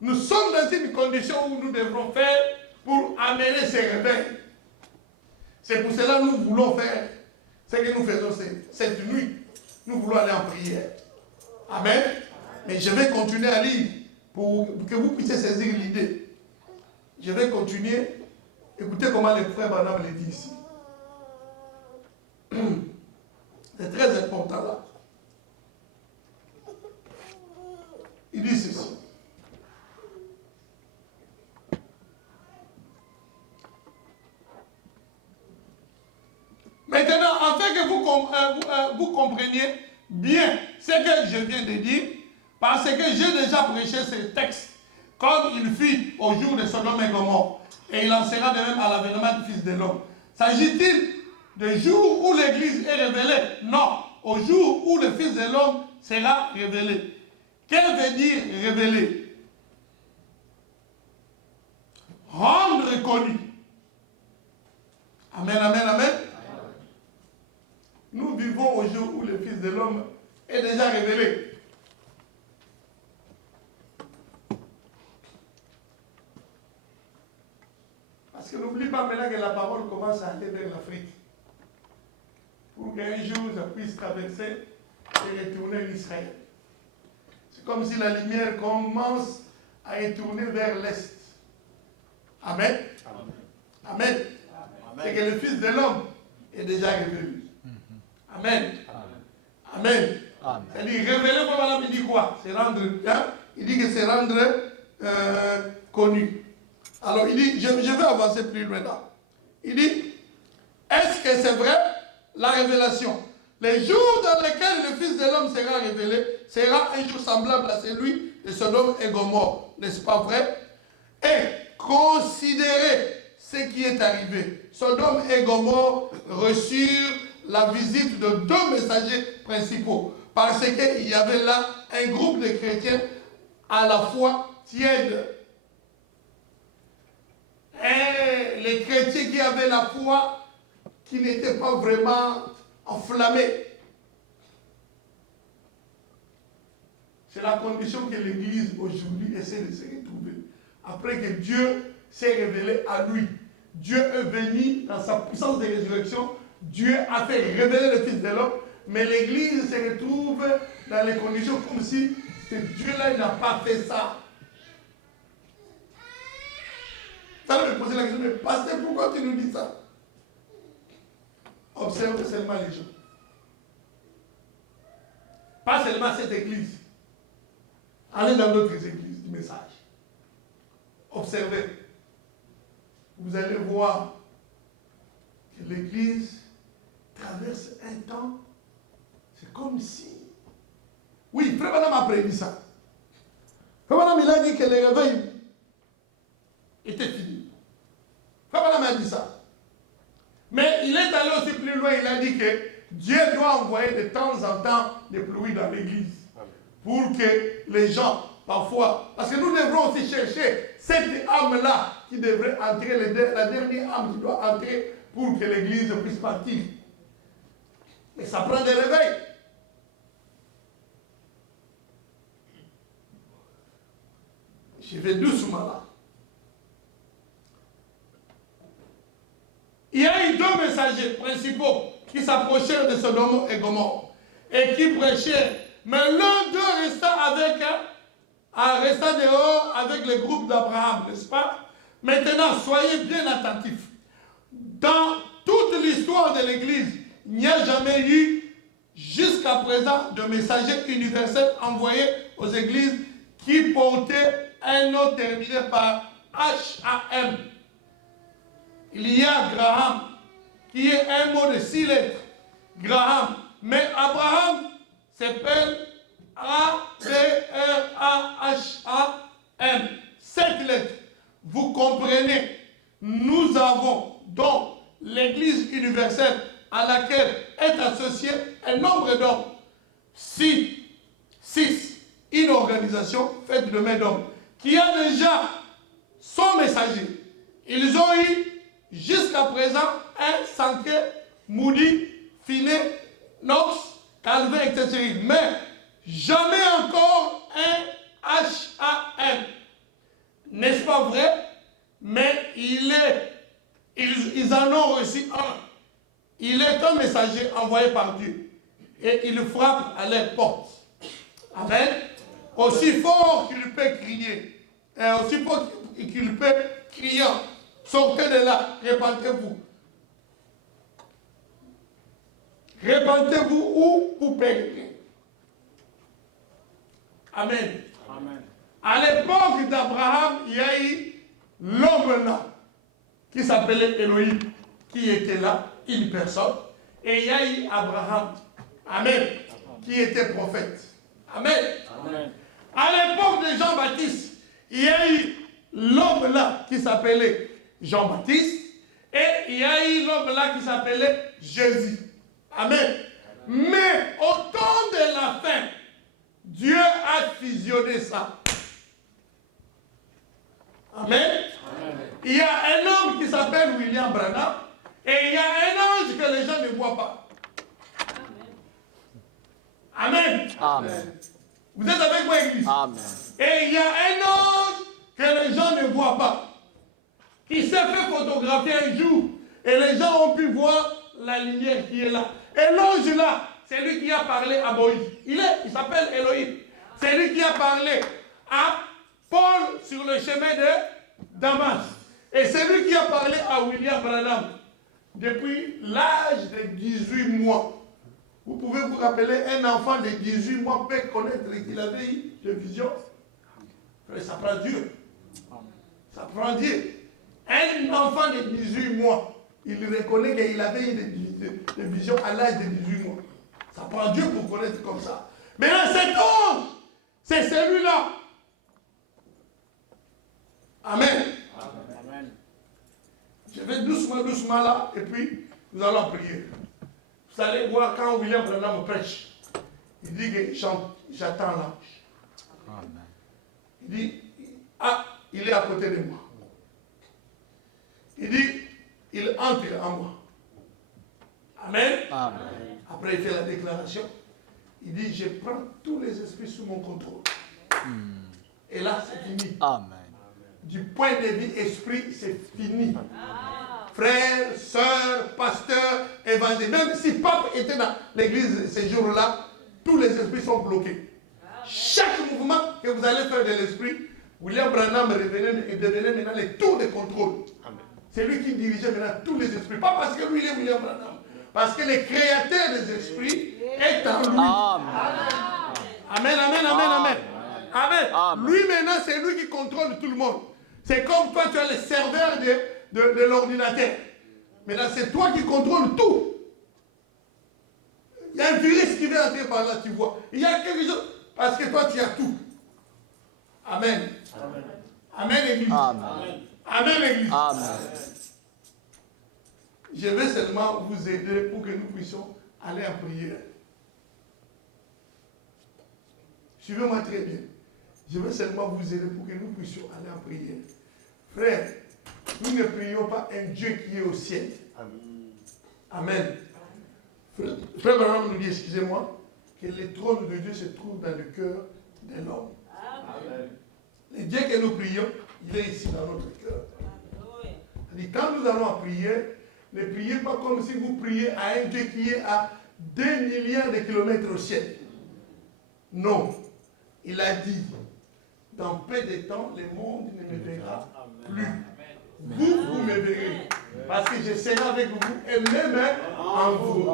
nous sommes dans une condition où nous devrons faire pour amener ces réveils. C'est pour cela que nous voulons faire ce que nous faisons cette nuit. Nous voulons aller en prière. Amen. Mais je vais continuer à lire pour que vous puissiez saisir l'idée. Je vais continuer. Écoutez comment le frère Branham le dit ici. C'est très important là. Il dit ceci. Maintenant, afin que vous compreniez bien ce que je viens de dire, parce que j'ai déjà prêché ce texte, comme il fit au jour de Sodome et Gomorrhe, et il en sera de même à l'avènement du Fils de l'homme. S'agit-il du jour où l'Église est révélée? Non, au jour où le Fils de l'homme sera révélé. Qu'elle veut dire révéler? Rendre connu. Amen, amen, amen. Nous vivons au jour où le Fils de l'homme est déjà révélé. Parce que n'oublie pas maintenant que la parole commence à aller vers l'Afrique. Pour qu'un jour, ça puisse traverser et retourner en Israël. C'est comme si la lumière commence à retourner vers l'Est. Amen. Amen. C'est que le Fils de l'homme est déjà révélé. Amen. Amen. C'est-à-dire, révéler, il dit quoi? C'est rendre, hein? Il dit que c'est rendre connu. Alors, il dit, je vais avancer plus loin là. Il dit, est-ce que c'est vrai? La révélation. Le jour dans lequel le Fils de l'homme sera révélé sera un jour semblable à celui de Sodome et Gomorrhe. N'est-ce pas vrai? Et considérez ce qui est arrivé. Sodome et Gomorrhe reçurent la visite de deux messagers principaux. Parce qu'il y avait là un groupe de chrétiens à la fois tièdes. Et les chrétiens qui avaient la foi qui n'étaient pas vraiment enflammés. C'est la condition que l'Église aujourd'hui essaie de se retrouver. Après que Dieu s'est révélé à lui. Dieu est venu dans sa puissance de résurrection. Dieu a fait révéler le Fils de l'homme. Mais l'Église se retrouve dans les conditions comme si ce Dieu-là n'a pas fait ça. Ça va me poser la question, mais pasteur, pourquoi tu nous dis ça? Observe seulement les gens. Pas seulement cette église. Allez dans d'autres églises du message. Observez. Vous allez voir que l'église traverse un temps. C'est comme si. Oui, Frère Branham a prédit ça. Frère Branham, il a dit que le réveil était fini. Frère Branham a dit ça. Mais il est allé aussi plus loin, il a dit que Dieu doit envoyer de temps en temps des pluies dans l'église. Pour que les gens, parfois, parce que nous devrons aussi chercher cette âme-là qui devrait entrer, la dernière âme qui doit entrer pour que l'église puisse partir. Mais ça prend des réveils. Je vais doucement là. Il y a eu deux messagers principaux qui s'approchèrent de Sodome et Gomorrhe et qui prêchaient. Mais l'un d'eux resta dehors avec le groupe d'Abraham, n'est-ce pas? Maintenant, soyez bien attentifs. Dans toute l'histoire de l'Église, il n'y a jamais eu, jusqu'à présent, de messagers universels envoyés aux églises qui portaient un nom terminé par H-A-M. Il y a Graham, qui est un mot de 6 lettres. Graham. Mais Abraham s'appelle A-B-R-A-H-A-M. 7 lettres. Vous comprenez, nous avons donc l'Église universelle à laquelle est associé un nombre d'hommes. 6. Une organisation faite de main d'hommes qui a déjà son messager. Ils ont eu jusqu'à présent, un Sankey, Moody, Finney, Knox, Calvin, etc. Mais jamais encore un HAM. N'est-ce pas vrai? Mais ils en ont reçu un. Il est un messager envoyé par Dieu. Et il frappe à leur porte. Amen. Aussi fort qu'il peut crier. Et aussi fort qu'il peut crier. Sortez de là, répandez-vous. Répandez-vous ou vous périrez. Amen. Amen. À l'époque d'Abraham, il y a eu l'homme là, qui s'appelait Elohim, qui était là, une personne. Et il y a eu Abraham, Amen, qui était prophète. Amen. Amen. À l'époque de Jean-Baptiste, il y a eu l'homme là qui s'appelait Jean-Baptiste. Et il y a eu l'homme là qui s'appelait Jésus. Amen. Mais au temps de la fin, Dieu a fusionné ça. Amen. Il y a un homme qui s'appelle William Branham et il y a un ange que les gens ne voient pas. Amen. Amen. Vous êtes avec moi, Église? Amen. Et il y a un ange que les gens ne voient pas. Qui s'est fait photographier un jour et les gens ont pu voir la lumière qui est là. Et l'ange là, c'est lui qui a parlé à Moïse. Il s'appelle Elohim. C'est lui qui a parlé à Paul sur le chemin de Damas. Et c'est lui qui a parlé à William Branham depuis l'âge de 18 mois. Vous pouvez vous rappeler, un enfant de 18 mois peut connaître qu'il avait eu des visions. Ça prend Dieu. Ça prend Dieu. Un enfant de 18 mois, il reconnaît qu'il avait eu des visions à l'âge de 18 mois. Ça prend Dieu pour connaître comme ça. Mais là, cet ange, c'est celui-là. Amen. Amen. Je vais doucement, doucement là, et puis nous allons prier. Vous allez voir quand William Branham prêche. Il dit que j'attends l'ange. Amen. Il dit, ah, il est à côté de moi. Il dit, il entre en moi. Amen. Amen. Après, il fait la déclaration. Il dit, je prends tous les esprits sous mon contrôle. Et là, c'est fini. Amen. Du point de vue esprit, c'est fini. Frères, sœurs, pasteurs, évangélistes. Même si Pape était dans l'église ces jours-là, tous les esprits sont bloqués. Chaque mouvement que vous allez faire de l'esprit, William Branham revenait et devenait maintenant le tour de contrôle. C'est lui qui dirigeait maintenant tous les esprits. Pas parce que lui il est William Branham. Parce que le créateur des esprits est en lui. Amen, amen, amen, amen. Amen. Amen. Lui maintenant, c'est lui qui contrôle tout le monde. C'est comme toi, tu as le serveur de l'ordinateur. Maintenant, c'est toi qui contrôles tout. Il y a un virus qui vient entrer par là, tu vois. Il y a quelque chose, parce que toi, tu as tout. Amen. Amen, amen Église. Amen. Amen, Église. Amen. Je vais seulement vous aider pour que nous puissions aller en prière. Suivez-moi très bien. Je vais seulement vous aider pour que nous puissions aller en prière. Frère, nous ne prions pas un Dieu qui est au ciel. Amen. Frère Branham nous dit, excusez-moi, que le trône de Dieu se trouve dans le cœur de l'homme. Le Dieu que nous prions, il est ici dans notre cœur. Quand nous allons en prier, ne priez pas comme si vous priez à un Dieu qui est à 2 milliards de kilomètres au ciel. Non. Il a dit, dans peu de temps, le monde ne me verra plus. Vous me verrez. Parce que je serai avec vous et même en vous.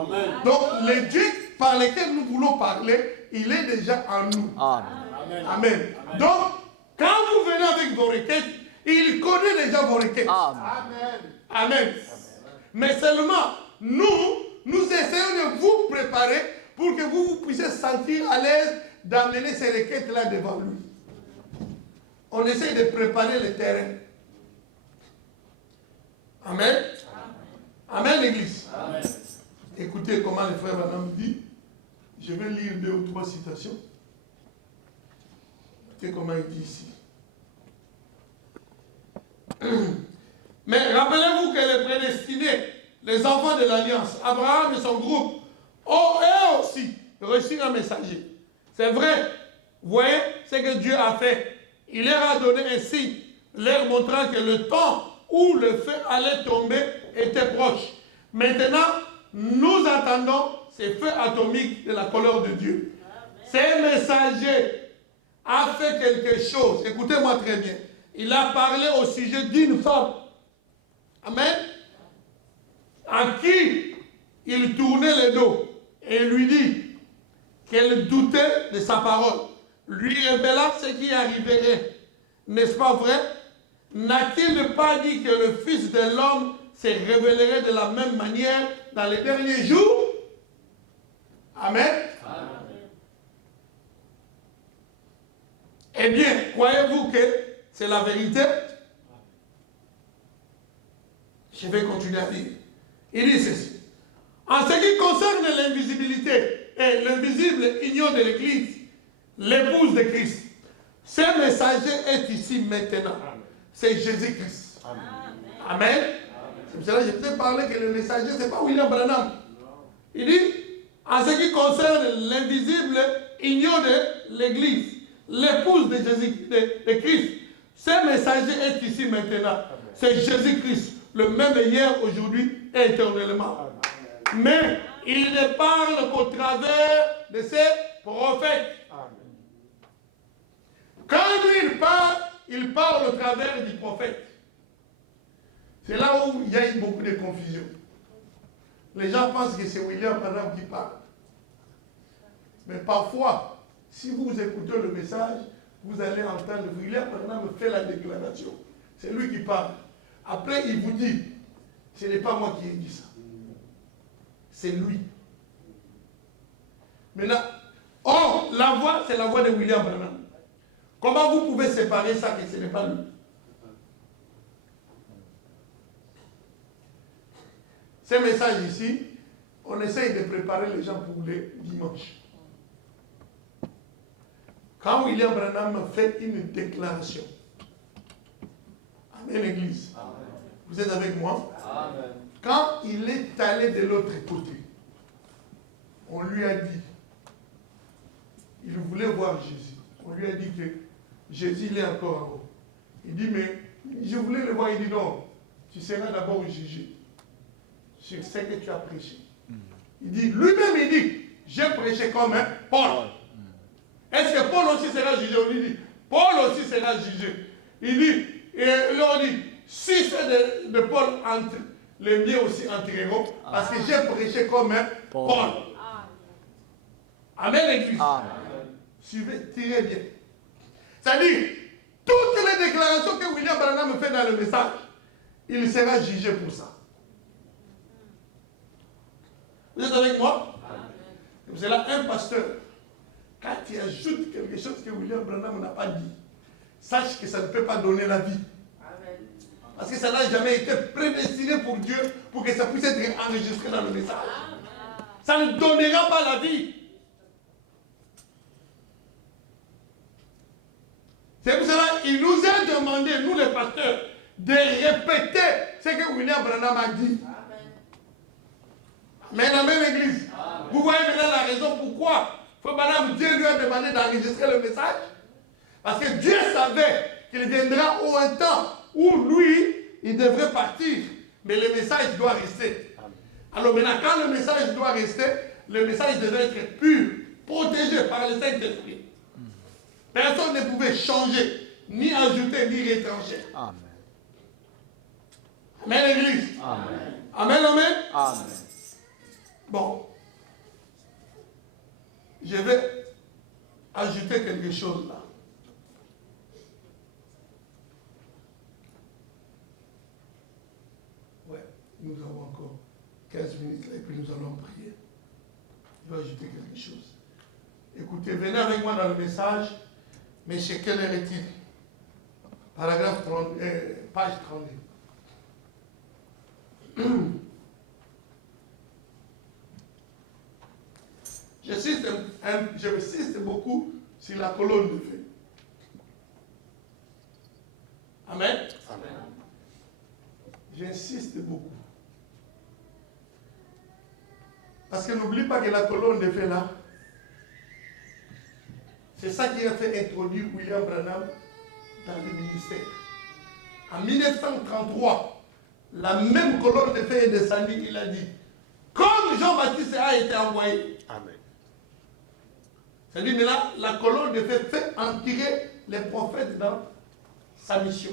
Donc, le Dieu par lequel nous voulons parler, il est déjà en nous. Amen. Amen. Donc, quand vous venez avec vos requêtes, il connaît déjà vos requêtes. Amen. Amen. Mais seulement, nous essayons de vous préparer pour que vous puissiez sentir à l'aise d'amener ces requêtes-là devant lui. On essaie de préparer le terrain. Amen. Amen, l'Église. Amen. Écoutez comment le frère Branham dit. Je vais lire 2 ou 3 citations. Écoutez comment il dit ici. Mais rappelez-vous que les prédestinés, les enfants de l'Alliance, Abraham et son groupe, ont eux aussi reçu un messager. C'est vrai. Vous voyez ce que Dieu a fait. Il leur a donné un signe, leur montrant que le temps où le feu allait tomber était proche. Maintenant, nous attendons ces feux atomiques de la colère de Dieu. Ces messagers a fait quelque chose. Écoutez-moi très bien. Il a parlé au sujet d'une femme. Amen. À qui il tournait le dos et lui dit qu'elle doutait de sa parole. Lui révéla ce qui arriverait. N'est-ce pas vrai? N'a-t-il pas dit que le Fils de l'homme se révélerait de la même manière dans les derniers jours? Amen. Eh bien, croyez-vous que c'est la vérité? Je vais continuer à dire. Il dit ceci. En ce qui concerne l'invisibilité et l'invisible union de l'Église, l'épouse de Christ, ce messager est ici maintenant. C'est Jésus-Christ. Amen. C'est pour cela que je vous ai parlé que le messager, ce n'est pas William Branham. Il dit, en ce qui concerne l'invisible union de l'Église, l'épouse de Jésus, de Christ, ce messager est ici maintenant. C'est Jésus-Christ, le même hier, aujourd'hui et éternellement. Mais il ne parle qu'au travers de ses prophètes. Quand lui il parle au travers du prophète. C'est là où il y a eu beaucoup de confusion. Les gens pensent que c'est William Branham qui parle. Mais parfois, si vous écoutez le message, vous allez entendre William Branham fait la déclaration. C'est lui qui parle. Après, il vous dit, ce n'est pas moi qui ai dit ça. C'est lui. Maintenant, la voix, c'est la voix de William Branham. Comment vous pouvez séparer ça que ce n'est pas lui? Ces messages ici, on essaye de préparer les gens pour les dimanches. Quand William Branham fait une déclaration, Amen Église, vous êtes avec moi? Amen. Quand il est allé de l'autre côté, on lui a dit, il voulait voir Jésus. On lui a dit que Jésus il est encore en haut. Il dit, mais je voulais le voir. Il dit, non, tu seras d'abord jugé sur ce que tu as prêché. Il dit, lui-même, il dit, j'ai prêché comme Paul. Est-ce que Paul aussi sera jugé? On lui dit, Paul aussi sera jugé. Il dit, et là on dit, si c'est de Paul entre, les miens aussi entreront, parce que j'ai prêché comme Paul. Amen, l'Église. Suivez, tirez bien. C'est-à-dire, toutes les déclarations que William Branham fait dans le message, il sera jugé pour ça. Vous êtes avec moi? C'est là un pasteur. Quand tu ajoutes quelque chose que William Branham n'a pas dit, sache que ça ne peut pas donner la vie. Parce que ça n'a jamais été prédestiné pour Dieu pour que ça puisse être enregistré dans le message. Ça ne donnera pas la vie. C'est pour cela qu'il nous a demandé, nous les pasteurs, de répéter ce que William Branham a dit. Mais dans la même église, vous voyez maintenant la raison pourquoi Dieu lui a demandé d'enregistrer le message. Parce que Dieu savait qu'il viendra au un temps où lui, il devrait partir. Mais le message doit rester. Alors maintenant, quand le message doit rester, le message devait être pur, protégé par le Saint-Esprit. Personne ne pouvait changer, ni ajouter, ni rétranger. Amen. Amen, l'Église. Amen. Amen, amen. Amen. Bon. Je vais ajouter quelque chose là. Ouais, nous avons encore 15 minutes là et puis nous allons prier. Je vais ajouter quelque chose. Écoutez, venez avec moi dans le message. Mais chez quelle heure est-il? Paragraphe 30, page 32. J'insiste beaucoup sur la colonne de feu. Amen. Amen. J'insiste beaucoup. Parce que n'oublie pas que la colonne de feu là, c'est ça qui a fait introduire William Branham dans le ministère. En 1933, la même colonne de feu est descendue, il a dit, comme Jean-Baptiste a été envoyé. Amen. C'est-à-dire maintenant, la colonne de feu fait entrer les prophètes dans sa mission.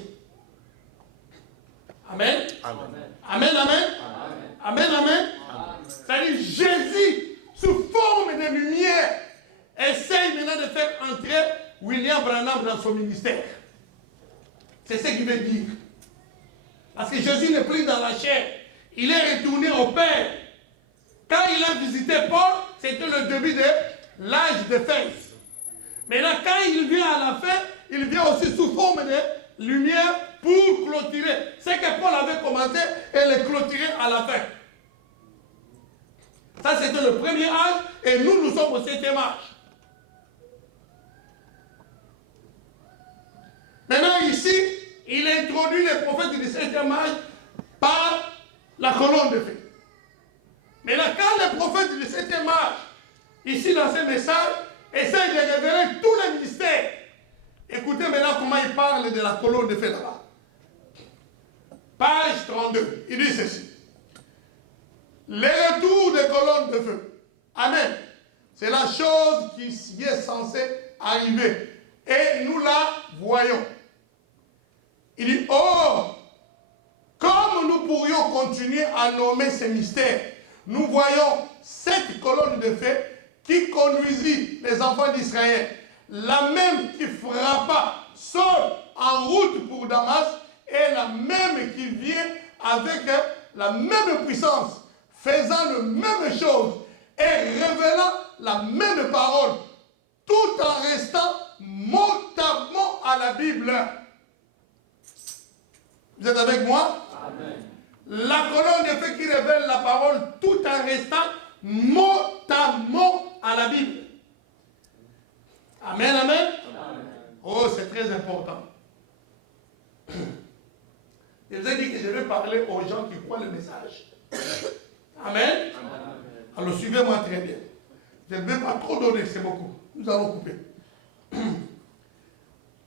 Amen. Amen. Amen, amen. Amen, amen. C'est-à-dire Jésus, sous forme de lumière, essaye maintenant de faire entrer William Branham dans son ministère. C'est ce qu'il veut dire. Parce que Jésus n'est plus dans la chair. Il est retourné au Père. Quand il a visité Paul, c'était le début de l'âge de fer. Maintenant, quand il vient à la fin, il vient aussi sous forme de lumière pour clôturer. Ce que Paul avait commencé et le clôturer à la fin. Ça, c'était le premier âge et nous sommes au 7e âge. Maintenant, ici, il introduit les prophètes du 7e âge par la colonne de feu. Maintenant, quand les prophètes du 7e âge, ici dans ce message, essayent de révéler tous les mystères, écoutez maintenant comment il parle de la colonne de feu là-bas. Page 32, il dit ceci. Les retours des colonnes de feu. Amen. C'est la chose qui est censée arriver. Et nous la voyons. Il dit, oh, comme nous pourrions continuer à nommer ces mystères, nous voyons cette colonne de feu qui conduisit les enfants d'Israël, la même qui frappa Saul en route pour Damas, et la même qui vient avec la même puissance, faisant la même chose et révélant la même parole, tout en restant mot à mot à la Bible. Vous êtes avec moi? Amen. La colonne de feu qui révèle la parole tout en restant mot à mot à la Bible. Amen, amen. Amen. Oh, c'est très important. Je vous ai dit que je vais parler aux gens qui croient le message. Amen. Amen. Alors suivez-moi très bien. Je ne vais pas trop donner, c'est beaucoup. Nous allons couper.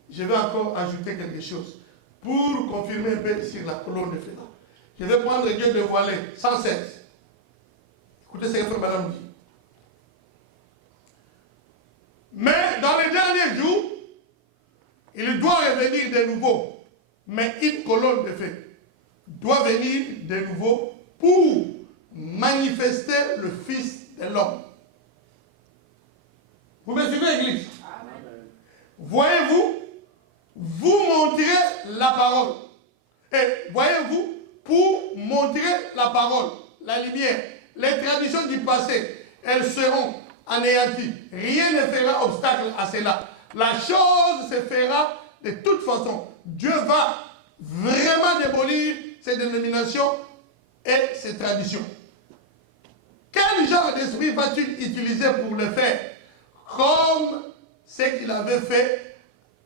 Je vais encore ajouter quelque chose pour confirmer un peu sur la colonne de feu. Je vais prendre Dieu dévoilé sans cesse. Écoutez ce que Frère Madame dit. Mais dans les derniers jours, il doit revenir de nouveau. Mais une colonne de feu doit venir de nouveau pour manifester le Fils de l'homme. Vous me suivez, Église? Voyez-vous, vous montrez la parole. Et voyez-vous, pour montrer la parole, la lumière, les traditions du passé, elles seront anéanties. Rien ne fera obstacle à cela. La chose se fera de toute façon. Dieu va vraiment démolir ces dénominations et ces traditions. Quel genre d'esprit va-t-il utiliser pour le faire? Comme ce qu'il avait fait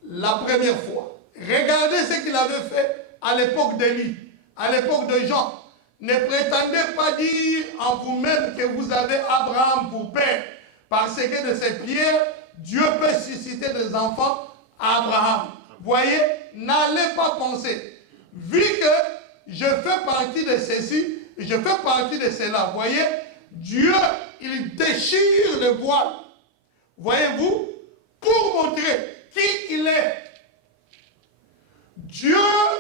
la première fois. Regardez ce qu'il avait fait à l'époque d'Élie, à l'époque de Jean. Ne prétendez pas dire en vous-même que vous avez Abraham pour père, parce que de ces pierres, Dieu peut susciter des enfants à Abraham. Voyez, n'allez pas penser. Vu que je fais partie de ceci, je fais partie de cela, voyez, Dieu, il déchire le voile. Voyez-vous, pour montrer qui il est. Dieu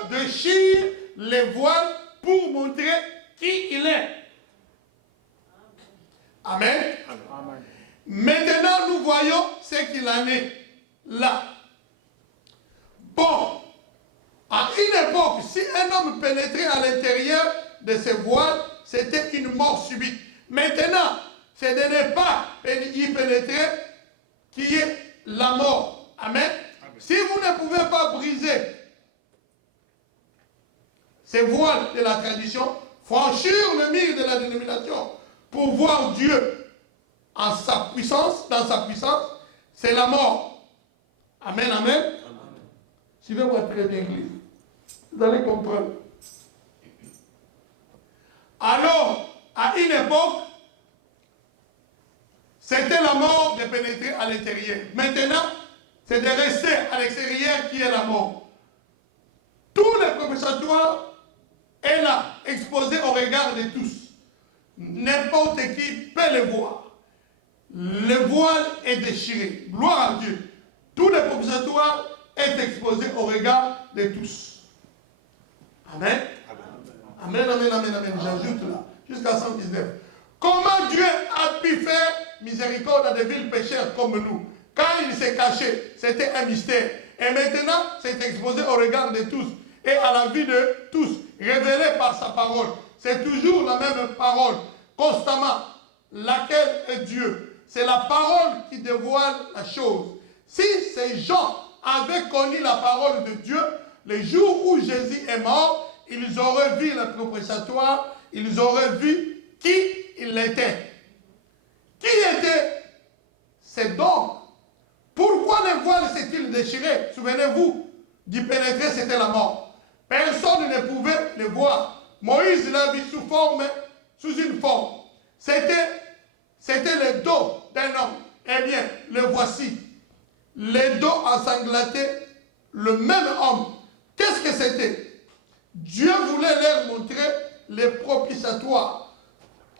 déchire les voiles pour montrer qui il est. Amen. Amen. Maintenant, nous voyons ce qu'il en est là. Bon, à une époque, si un homme pénétrait à l'intérieur de ses voiles, c'était une mort subite. Maintenant, c'est de ne pas y pénétrer qui est la mort. Amen. Amen. Si vous ne pouvez pas briser ces voiles de la tradition, franchir le mur de la dénomination pour voir Dieu en sa puissance, dans sa puissance, c'est la mort. Amen, amen. Amen. Suivez-moi très bien, Église. Vous allez comprendre. Alors, à une époque, c'était la mort de pénétrer à l'intérieur. Maintenant, c'est de rester à l'extérieur qui est la mort. Tout le propitiatoire est là, exposé au regard de tous. N'importe qui peut le voir. Le voile est déchiré. Gloire à Dieu. Tout le propitiatoire est exposé au regard de tous. Amen. Amen, amen, amen, amen. J'ajoute là, jusqu'à 119. Comment Dieu a pu faire miséricorde à des villes pécheurs comme nous? Quand il s'est caché, c'était un mystère. Et maintenant, c'est exposé au regard de tous et à la vie de tous, révélé par sa parole. C'est toujours la même parole, constamment, laquelle est Dieu. C'est la parole qui dévoile la chose. Si ces gens avaient connu la parole de Dieu, le jour où Jésus est mort, ils auraient vu le propitiatoire, ils auraient vu qui il était. Qui était? C'est donc. Pourquoi le voile s'est-il déchiré? Souvenez-vous, d'y pénétrer, c'était la mort. Personne ne pouvait le voir. Moïse l'a vu sous une forme. C'était le dos d'un homme. Eh bien, le voici. Les dos ensanglantés, le même homme. Qu'est-ce que c'était? Dieu voulait leur montrer les propitiatoires.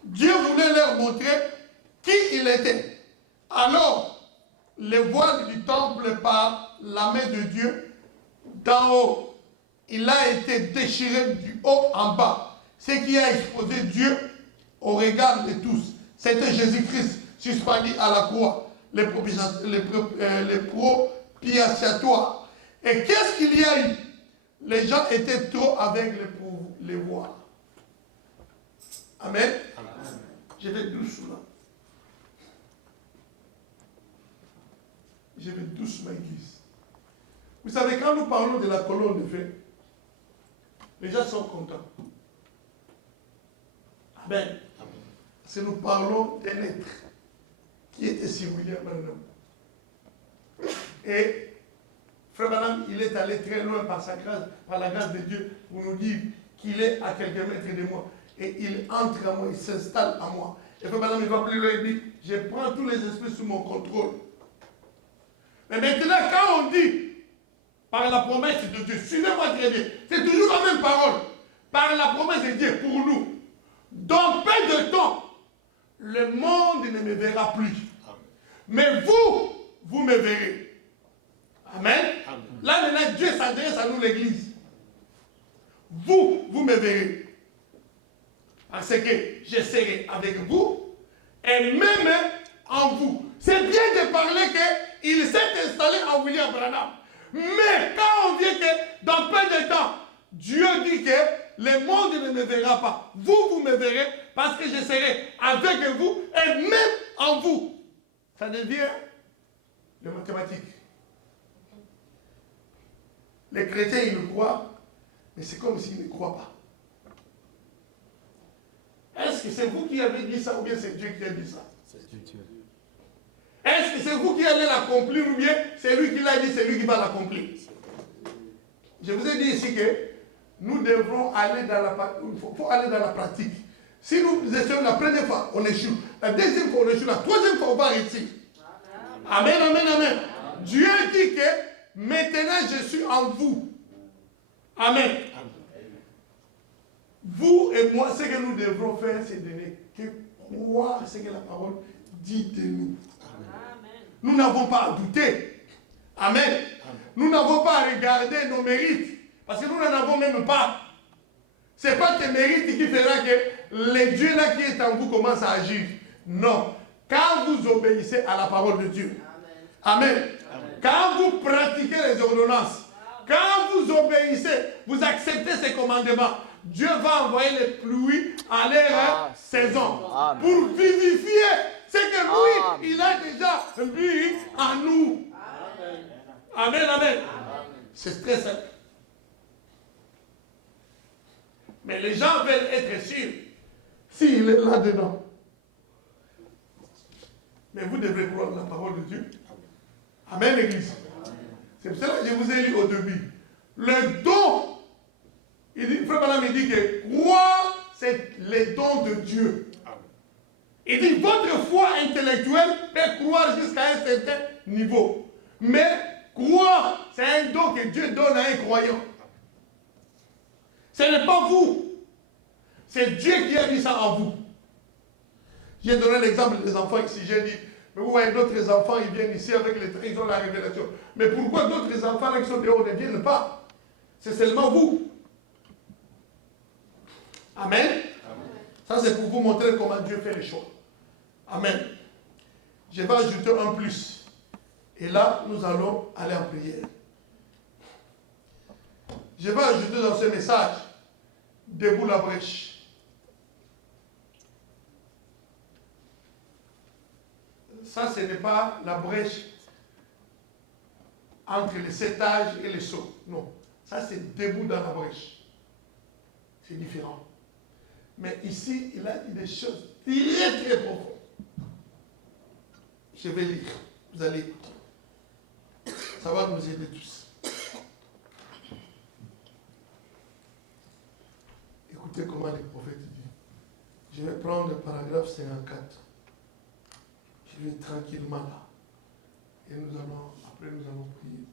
Dieu voulait leur montrer qui il était. Alors, le voile du temple par la main de Dieu, d'en haut, il a été déchiré du haut en bas. Ce qui a exposé Dieu au regard de tous. C'était Jésus-Christ suspendu à la croix, les propitiatoires. Et qu'est-ce qu'il y a eu? Les gens étaient trop aveugles pour les voir. Amen. Je vais doucement. Je vais doucement, Église. Vous savez, quand nous parlons de la colonne de feu, les gens sont contents. Amen. Parce que nous parlons d'un être qui était similaire à un homme. Et Frère Branham, il est allé très loin par sa grâce, par la grâce de Dieu, pour nous dire qu'il est à quelques mètres de moi. Et il entre à moi, il s'installe à moi. Et Frère Branham, il va plus loin, il dit, je prends tous les esprits sous mon contrôle. Mais maintenant, quand on dit, par la promesse de Dieu, suivez-moi très bien, c'est toujours la même parole. Par la promesse de Dieu pour nous. Dans peu de temps, le monde ne me verra plus. Mais vous me verrez. Amen. Là maintenant, Dieu s'adresse à nous, l'Église. Vous me verrez. Parce que je serai avec vous et même en vous. C'est bien de parler qu'il s'est installé en William Branham. Mais quand on dit que dans peu de temps, Dieu dit que le monde ne me verra pas. Vous me verrez parce que je serai avec vous et même en vous. Ça devient les mathématiques. Les chrétiens, ils le croient, mais c'est comme s'ils ne croient pas. Est-ce que c'est vous qui avez dit ça ou bien c'est Dieu qui a dit ça? C'est Dieu. Est-ce que c'est vous qui allez l'accomplir ou bien c'est lui qui l'a dit, c'est lui qui va l'accomplir? Je vous ai dit ici que nous devrons aller dans faut aller dans la pratique. Si nous essayons la première fois, on échoue. La deuxième fois, on échoue. La troisième fois, on va réussir. Amen, amen, amen. Dieu dit que maintenant, je suis en vous. Amen. Vous et moi, ce que nous devrons faire, c'est donner que croire ce que la parole dit de nous. Nous n'avons pas à douter. Amen. Nous n'avons pas à regarder nos mérites. Parce que nous n'en avons même pas. Ce n'est pas tes mérites qui fera que le Dieu là qui est en vous commence à agir. Non. Quand vous obéissez à la parole de Dieu. Amen. Amen. Quand vous pratiquez les ordonnances. Quand vous obéissez, vous acceptez ses commandements. Dieu va envoyer les pluies à leur saison. Pour vivifier ce que lui, il a déjà mis en nous. Amen, amen. C'est très simple. Mais les gens veulent être sûrs s'il est là-dedans. Mais vous devez croire la parole de Dieu. Amen, l'Église. C'est pour cela que je vous ai lu au début. Le don, Frère Branham dit que croire, c'est les dons de Dieu. Il dit, votre foi intellectuelle peut croire jusqu'à un certain niveau. Mais croire, c'est un don que Dieu donne à un croyant. Ce n'est pas vous. C'est Dieu qui a mis ça en vous. J'ai donné l'exemple des enfants ici. J'ai dit, mais vous voyez d'autres enfants, ils viennent ici avec ils ont la révélation. Mais pourquoi d'autres enfants là, qui sont dehors ne viennent pas? C'est seulement vous. Amen. Amen. Ça c'est pour vous montrer comment Dieu fait les choses. Amen. Je vais ajouter un plus. Et là, nous allons aller en prière. Je vais ajouter dans ce message, debout la brèche. Ça, ce n'est pas la brèche entre les 7 âges et les sauts. Non. Ça, c'est debout dans la brèche. C'est différent. Mais ici, il a dit des choses très, très profondes. Je vais lire. Vous allez écouter. Ça va nous aider tous. Écoutez comment les prophètes disent. Je vais prendre le paragraphe 54. Je vais tranquillement là. Et après nous allons prier.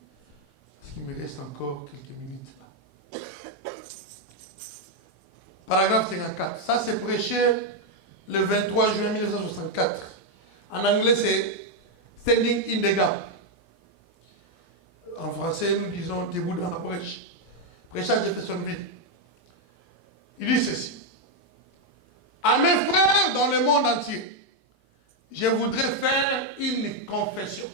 Parce qu'il me reste encore quelques minutes là. Paragraphe 54. Ça c'est prêché le 23 juin 1964. En anglais c'est Standing in the gap. En français nous disons debout dans la brèche. Prêchage de Jeffersonville. Il dit ceci. À mes frères dans le monde entier, je voudrais faire une confession.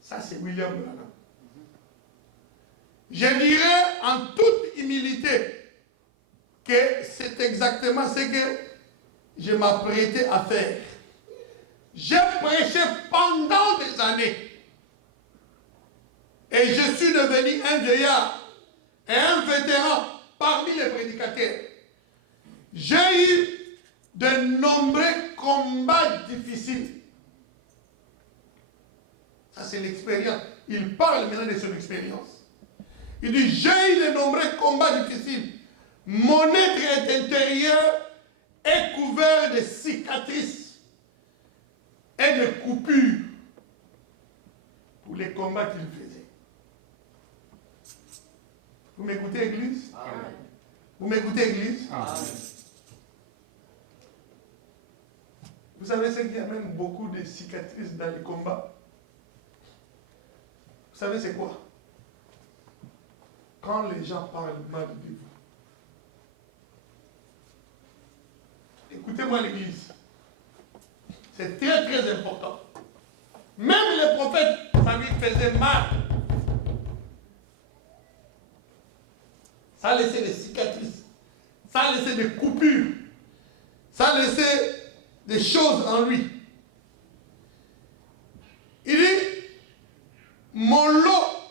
Ça, c'est William Branham. Je dirais en toute humilité que c'est exactement ce que je m'apprêtais à faire. J'ai prêché pendant des années. Et je suis devenu un vieillard et un vétéran parmi les prédicateurs. J'ai eu de nombreux combats difficiles. Ça, c'est l'expérience. Il parle maintenant de son expérience. Il dit, j'ai eu de nombreux combats difficiles. Mon être intérieur est couvert de cicatrices et de coupures pour les combats qu'il faisait. Vous m'écoutez, Église? Amen. Vous m'écoutez, Église? Amen. Vous savez ce qui amène beaucoup de cicatrices dans les combats? Vous savez c'est quoi? Quand les gens parlent mal de vous. Écoutez-moi l'Église. C'est très très important. Même les prophètes, ça lui faisait mal. Ça a laissé des cicatrices. Ça a laissé des coupures. Ça a laissé des choses en lui. Il dit, mon lot,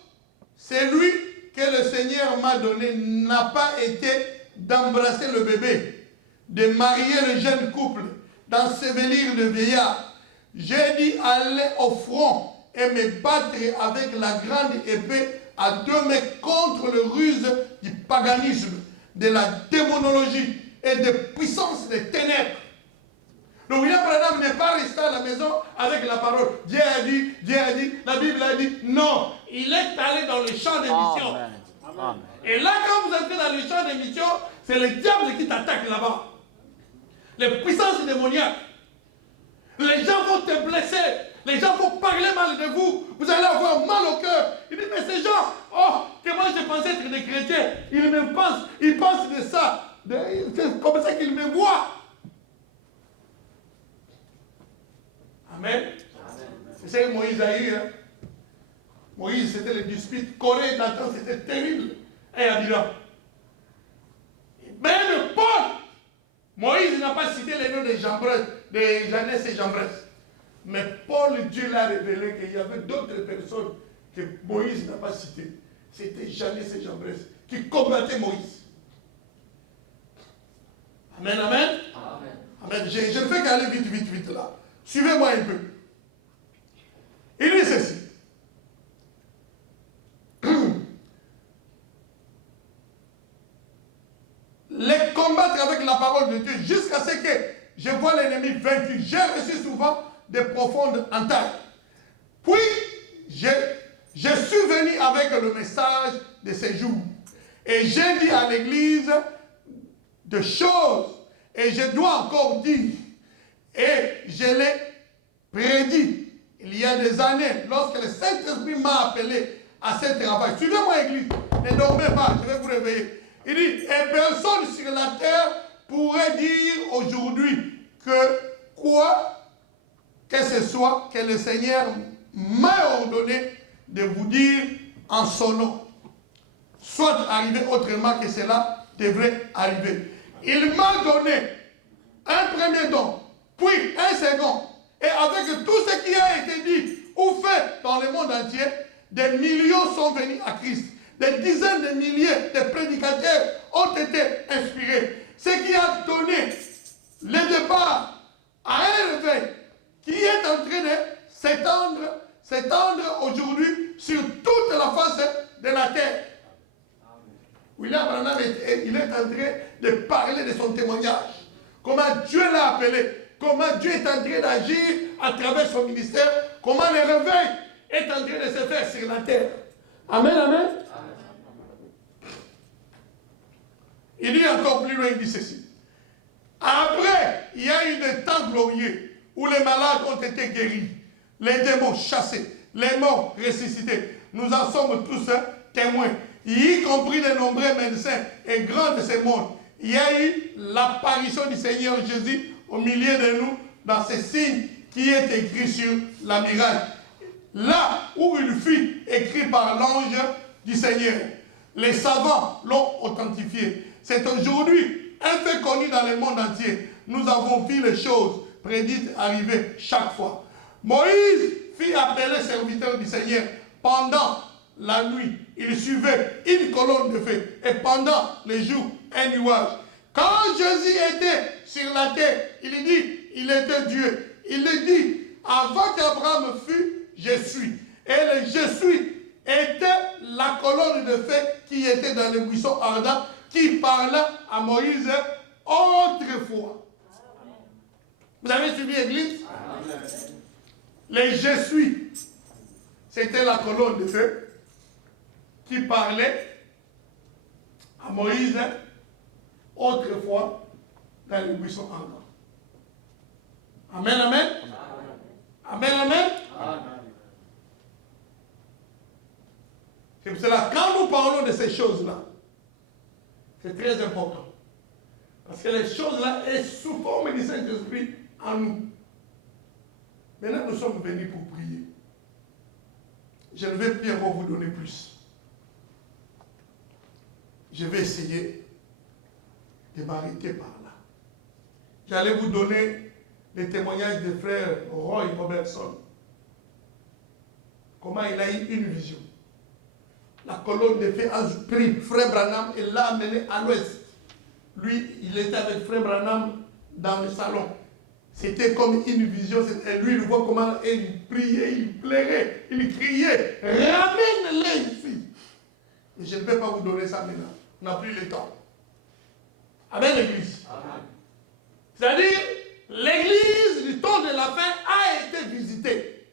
c'est lui que le Seigneur m'a donné, n'a pas été d'embrasser le bébé, de marier le jeune couple, d'ensevelir le vieillard. J'ai dit aller au front et me battre avec la grande épée à 2 mains contre le ruse du paganisme, de la démonologie et des puissances des ténèbres. Donc William Branham n'est pas resté à la maison avec la parole. Dieu a dit, la Bible a dit. Non, il est allé dans le champ des missions. Amen. Et là, quand vous entrez dans le champ des missions, c'est le diable qui t'attaque là-bas. Les puissances démoniaques. Les gens vont te blesser. Les gens vont parler mal de vous. Vous allez avoir mal au cœur. Il dit, mais ces gens, que moi je pensais être des chrétiens. Ils pensent de ça. C'est comme ça qu'ils me voient. Amen. C'est ça que Moïse a eu. Hein? Moïse, c'était le dispute. Corée, Nathan, c'était terrible. Et Abiram. Même Paul, Moïse n'a pas cité les noms de Jambres, de Jeannès et Jambres. Mais Paul, Dieu l'a révélé qu'il y avait d'autres personnes que Moïse n'a pas citées. C'était Jeannès et Jambres qui combattaient Moïse. Amen, amen. Amen. Amen. Je ne fais qu'aller vite là. Suivez-moi un peu. Il dit ceci. Les combats je vois l'ennemi vaincu. J'ai reçu souvent des profondes entailles. Puis, je suis venu avec le message de ces jours. Et j'ai dit à l'église de choses. Et je dois encore dire. Et je l'ai prédit il y a des années, lorsque le Saint-Esprit m'a appelé à ce travail. Suivez-moi, église. Ne dormez pas, je vais vous réveiller. Il dit, et personne sur la terre pourrait dire aujourd'hui que quoi que ce soit que le Seigneur m'a ordonné de vous dire en son nom. Soit arrivé autrement que cela devrait arriver. Il m'a donné un premier don, puis un second. Et avec tout ce qui a été dit ou fait dans le monde entier, des millions sont venus à Christ. Des dizaines de milliers de prédicateurs ont été inspirés. Ce qui a donné le départ à un réveil qui est en train de s'étendre aujourd'hui sur toute la face de la terre. William Branham il est en train de parler de son témoignage. Comment Dieu l'a appelé. Comment Dieu est en train d'agir à travers son ministère. Comment le réveil est en train de se faire sur la terre. Amen, amen. Il dit encore plus loin, il dit ceci. Après, il y a eu des temps glorieux où les malades ont été guéris, les démons chassés, les morts ressuscités. Nous en sommes tous témoins, y compris de nombreux médecins et grands de ce monde. Il y a eu l'apparition du Seigneur Jésus au milieu de nous dans ces signes qui est écrit sur la miracle. Là où il fut écrit par l'ange du Seigneur. Les savants l'ont authentifié. C'est aujourd'hui un fait connu dans le monde entier. Nous avons vu les choses prédites arriver chaque fois. Moïse fit appeler serviteur du Seigneur pendant la nuit. Il suivait une colonne de feu et pendant les jours, un nuage. Quand Jésus était sur la terre, il dit, il était Dieu. Il dit, avant qu'Abraham fût, je suis. Et le je suis était la colonne de feu qui était dans le buisson ardent, qui parla à Moïse autrefois. Vous avez suivi l'église? Le je suis, c'était la colonne de feu qui parlait à Moïse autrefois dans le buisson ardent. Amen, amen. Amen, amen. Amen. C'est pour cela, quand nous parlons de ces choses-là, c'est très important. Parce que les choses-là sont sous forme du Saint-Esprit en nous. Maintenant, nous sommes venus pour prier. Je ne vais plus encore vous donner plus. Je vais essayer de m'arrêter par là. J'allais vous donner les témoignages des frères Roy Robertson. Comment il a eu une vision. La colonne de feu a pris Frère Branham et l'a amené à l'ouest. Lui, il était avec Frère Branham dans le salon. C'était comme une vision. Et lui, il voit comment il priait, il pleurait, il criait. Ramène-les ici. Mais je ne vais pas vous donner ça maintenant. On n'a plus le temps. Amen, l'église. C'est-à-dire, l'église du temps de la fin a été visitée.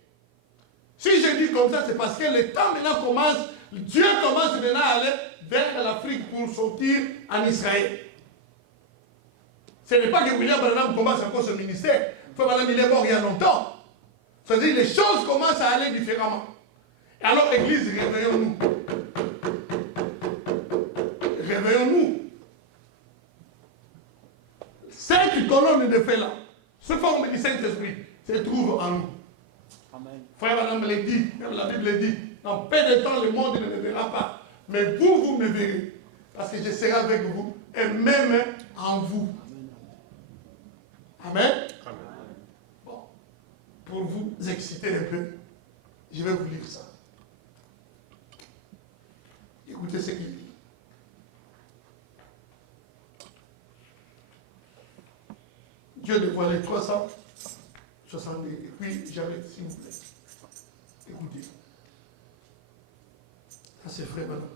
Si je dis comme ça, c'est parce que le temps maintenant commence. Dieu commence maintenant à aller vers l'Afrique pour sortir en Israël. Ce n'est pas que William Branham commence encore ce ministère. Frère Branham, il est mort il y a longtemps. C'est-à-dire les choses commencent à aller différemment. Et alors, Église, réveillons-nous. Réveillons-nous. Cette colonne de feu là, ce forme du Saint-Esprit, se trouve en nous. Amen. Frère Branham le dit, même la Bible le dit. En peu de temps, le monde ne me verra pas. Mais vous, vous me verrez. Parce que je serai avec vous et même en vous. Amen. Amen. Bon. Pour vous exciter un peu, je vais vous lire ça. Écoutez ce qu'il dit. Dieu dévoilait 360. Et puis j'arrête, s'il vous plaît. Écoutez. Ça, c'est vrai, madame.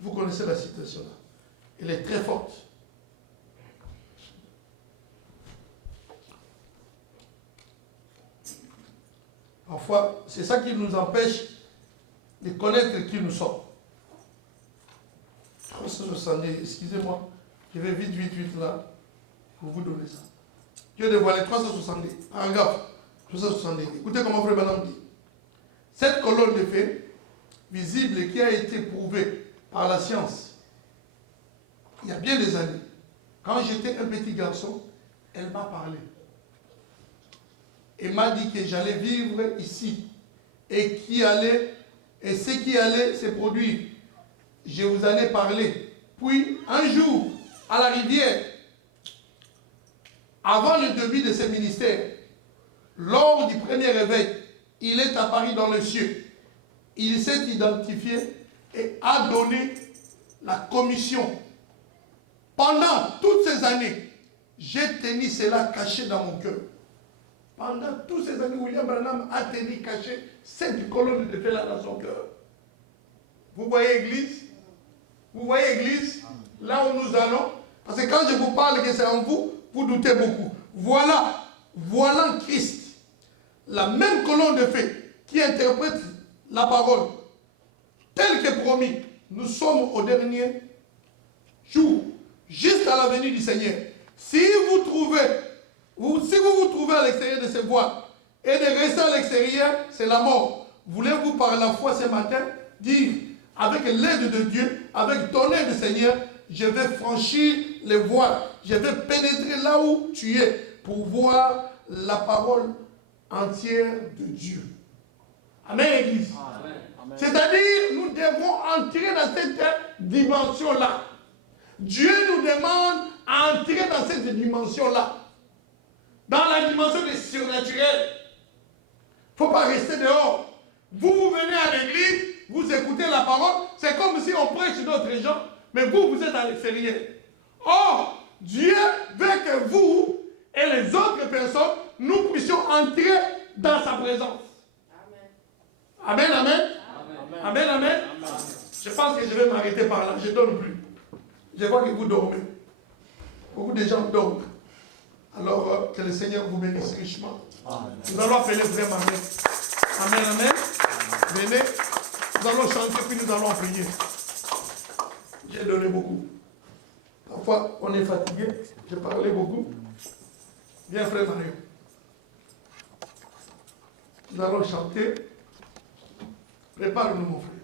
Vous connaissez la situation là. Elle est très forte. Parfois, c'est ça qui nous empêche de connaître qui nous sommes. 370, excusez-moi, je vais vite là, pour vous donner ça. Dieu dévoilé 370, paragraphe 370. Écoutez comment Frère Branham dit. Cette colonne de faits, visible et qui a été prouvée par la science, il y a bien des années, quand j'étais un petit garçon, elle m'a parlé. Elle m'a dit que j'allais vivre ici et ce qui allait se produire. Je vous en ai parlé. Puis, un jour, à la rivière, avant le début de ce ministère, lors du premier réveil, il est apparu dans le ciel. Il s'est identifié et a donné la commission. Pendant toutes ces années, j'ai tenu cela caché dans mon cœur. Pendant toutes ces années, William Branham a tenu caché cette colonne de feu là dans son cœur. Vous voyez Église? Vous voyez Église? Là où nous allons. Parce que quand je vous parle que c'est en vous, vous doutez beaucoup. Voilà Christ. La même colonne de feu qui interprète la parole. Tel que promis, nous sommes au dernier jour. Juste à la venue du Seigneur. Si vous vous trouvez à l'extérieur de ces voies et de rester à l'extérieur, c'est la mort. Voulez-vous par la foi ce matin dire, avec l'aide de Dieu, avec ton aide Seigneur, je vais franchir les voiles, je vais pénétrer là où tu es pour voir la parole entière de Dieu. Amen, Église. C'est-à-dire, nous devons entrer dans cette dimension-là. Dieu nous demande d'entrer dans cette dimension-là. Dans la dimension des surnaturels. Il ne faut pas rester dehors. Vous venez à l'église, vous écoutez la parole, c'est comme si on prêche d'autres gens, mais vous êtes à l'extérieur. Or, Dieu veut que vous et les autres personnes, nous puissions entrer dans sa présence. Amen, amen. Amen, amen. Je pense que je vais m'arrêter par là, je ne donne plus. Je vois que vous dormez. Beaucoup de gens dorment. Alors, que le Seigneur vous bénisse richement. Amen. Nous allons appeler Frère Marie. Amen, amen. Venez, nous allons chanter, puis nous allons prier. J'ai donné beaucoup. Parfois, on est fatigué. J'ai parlé beaucoup. Viens, Frère Marie. Nous allons chanter. Prépare-nous, mon frère.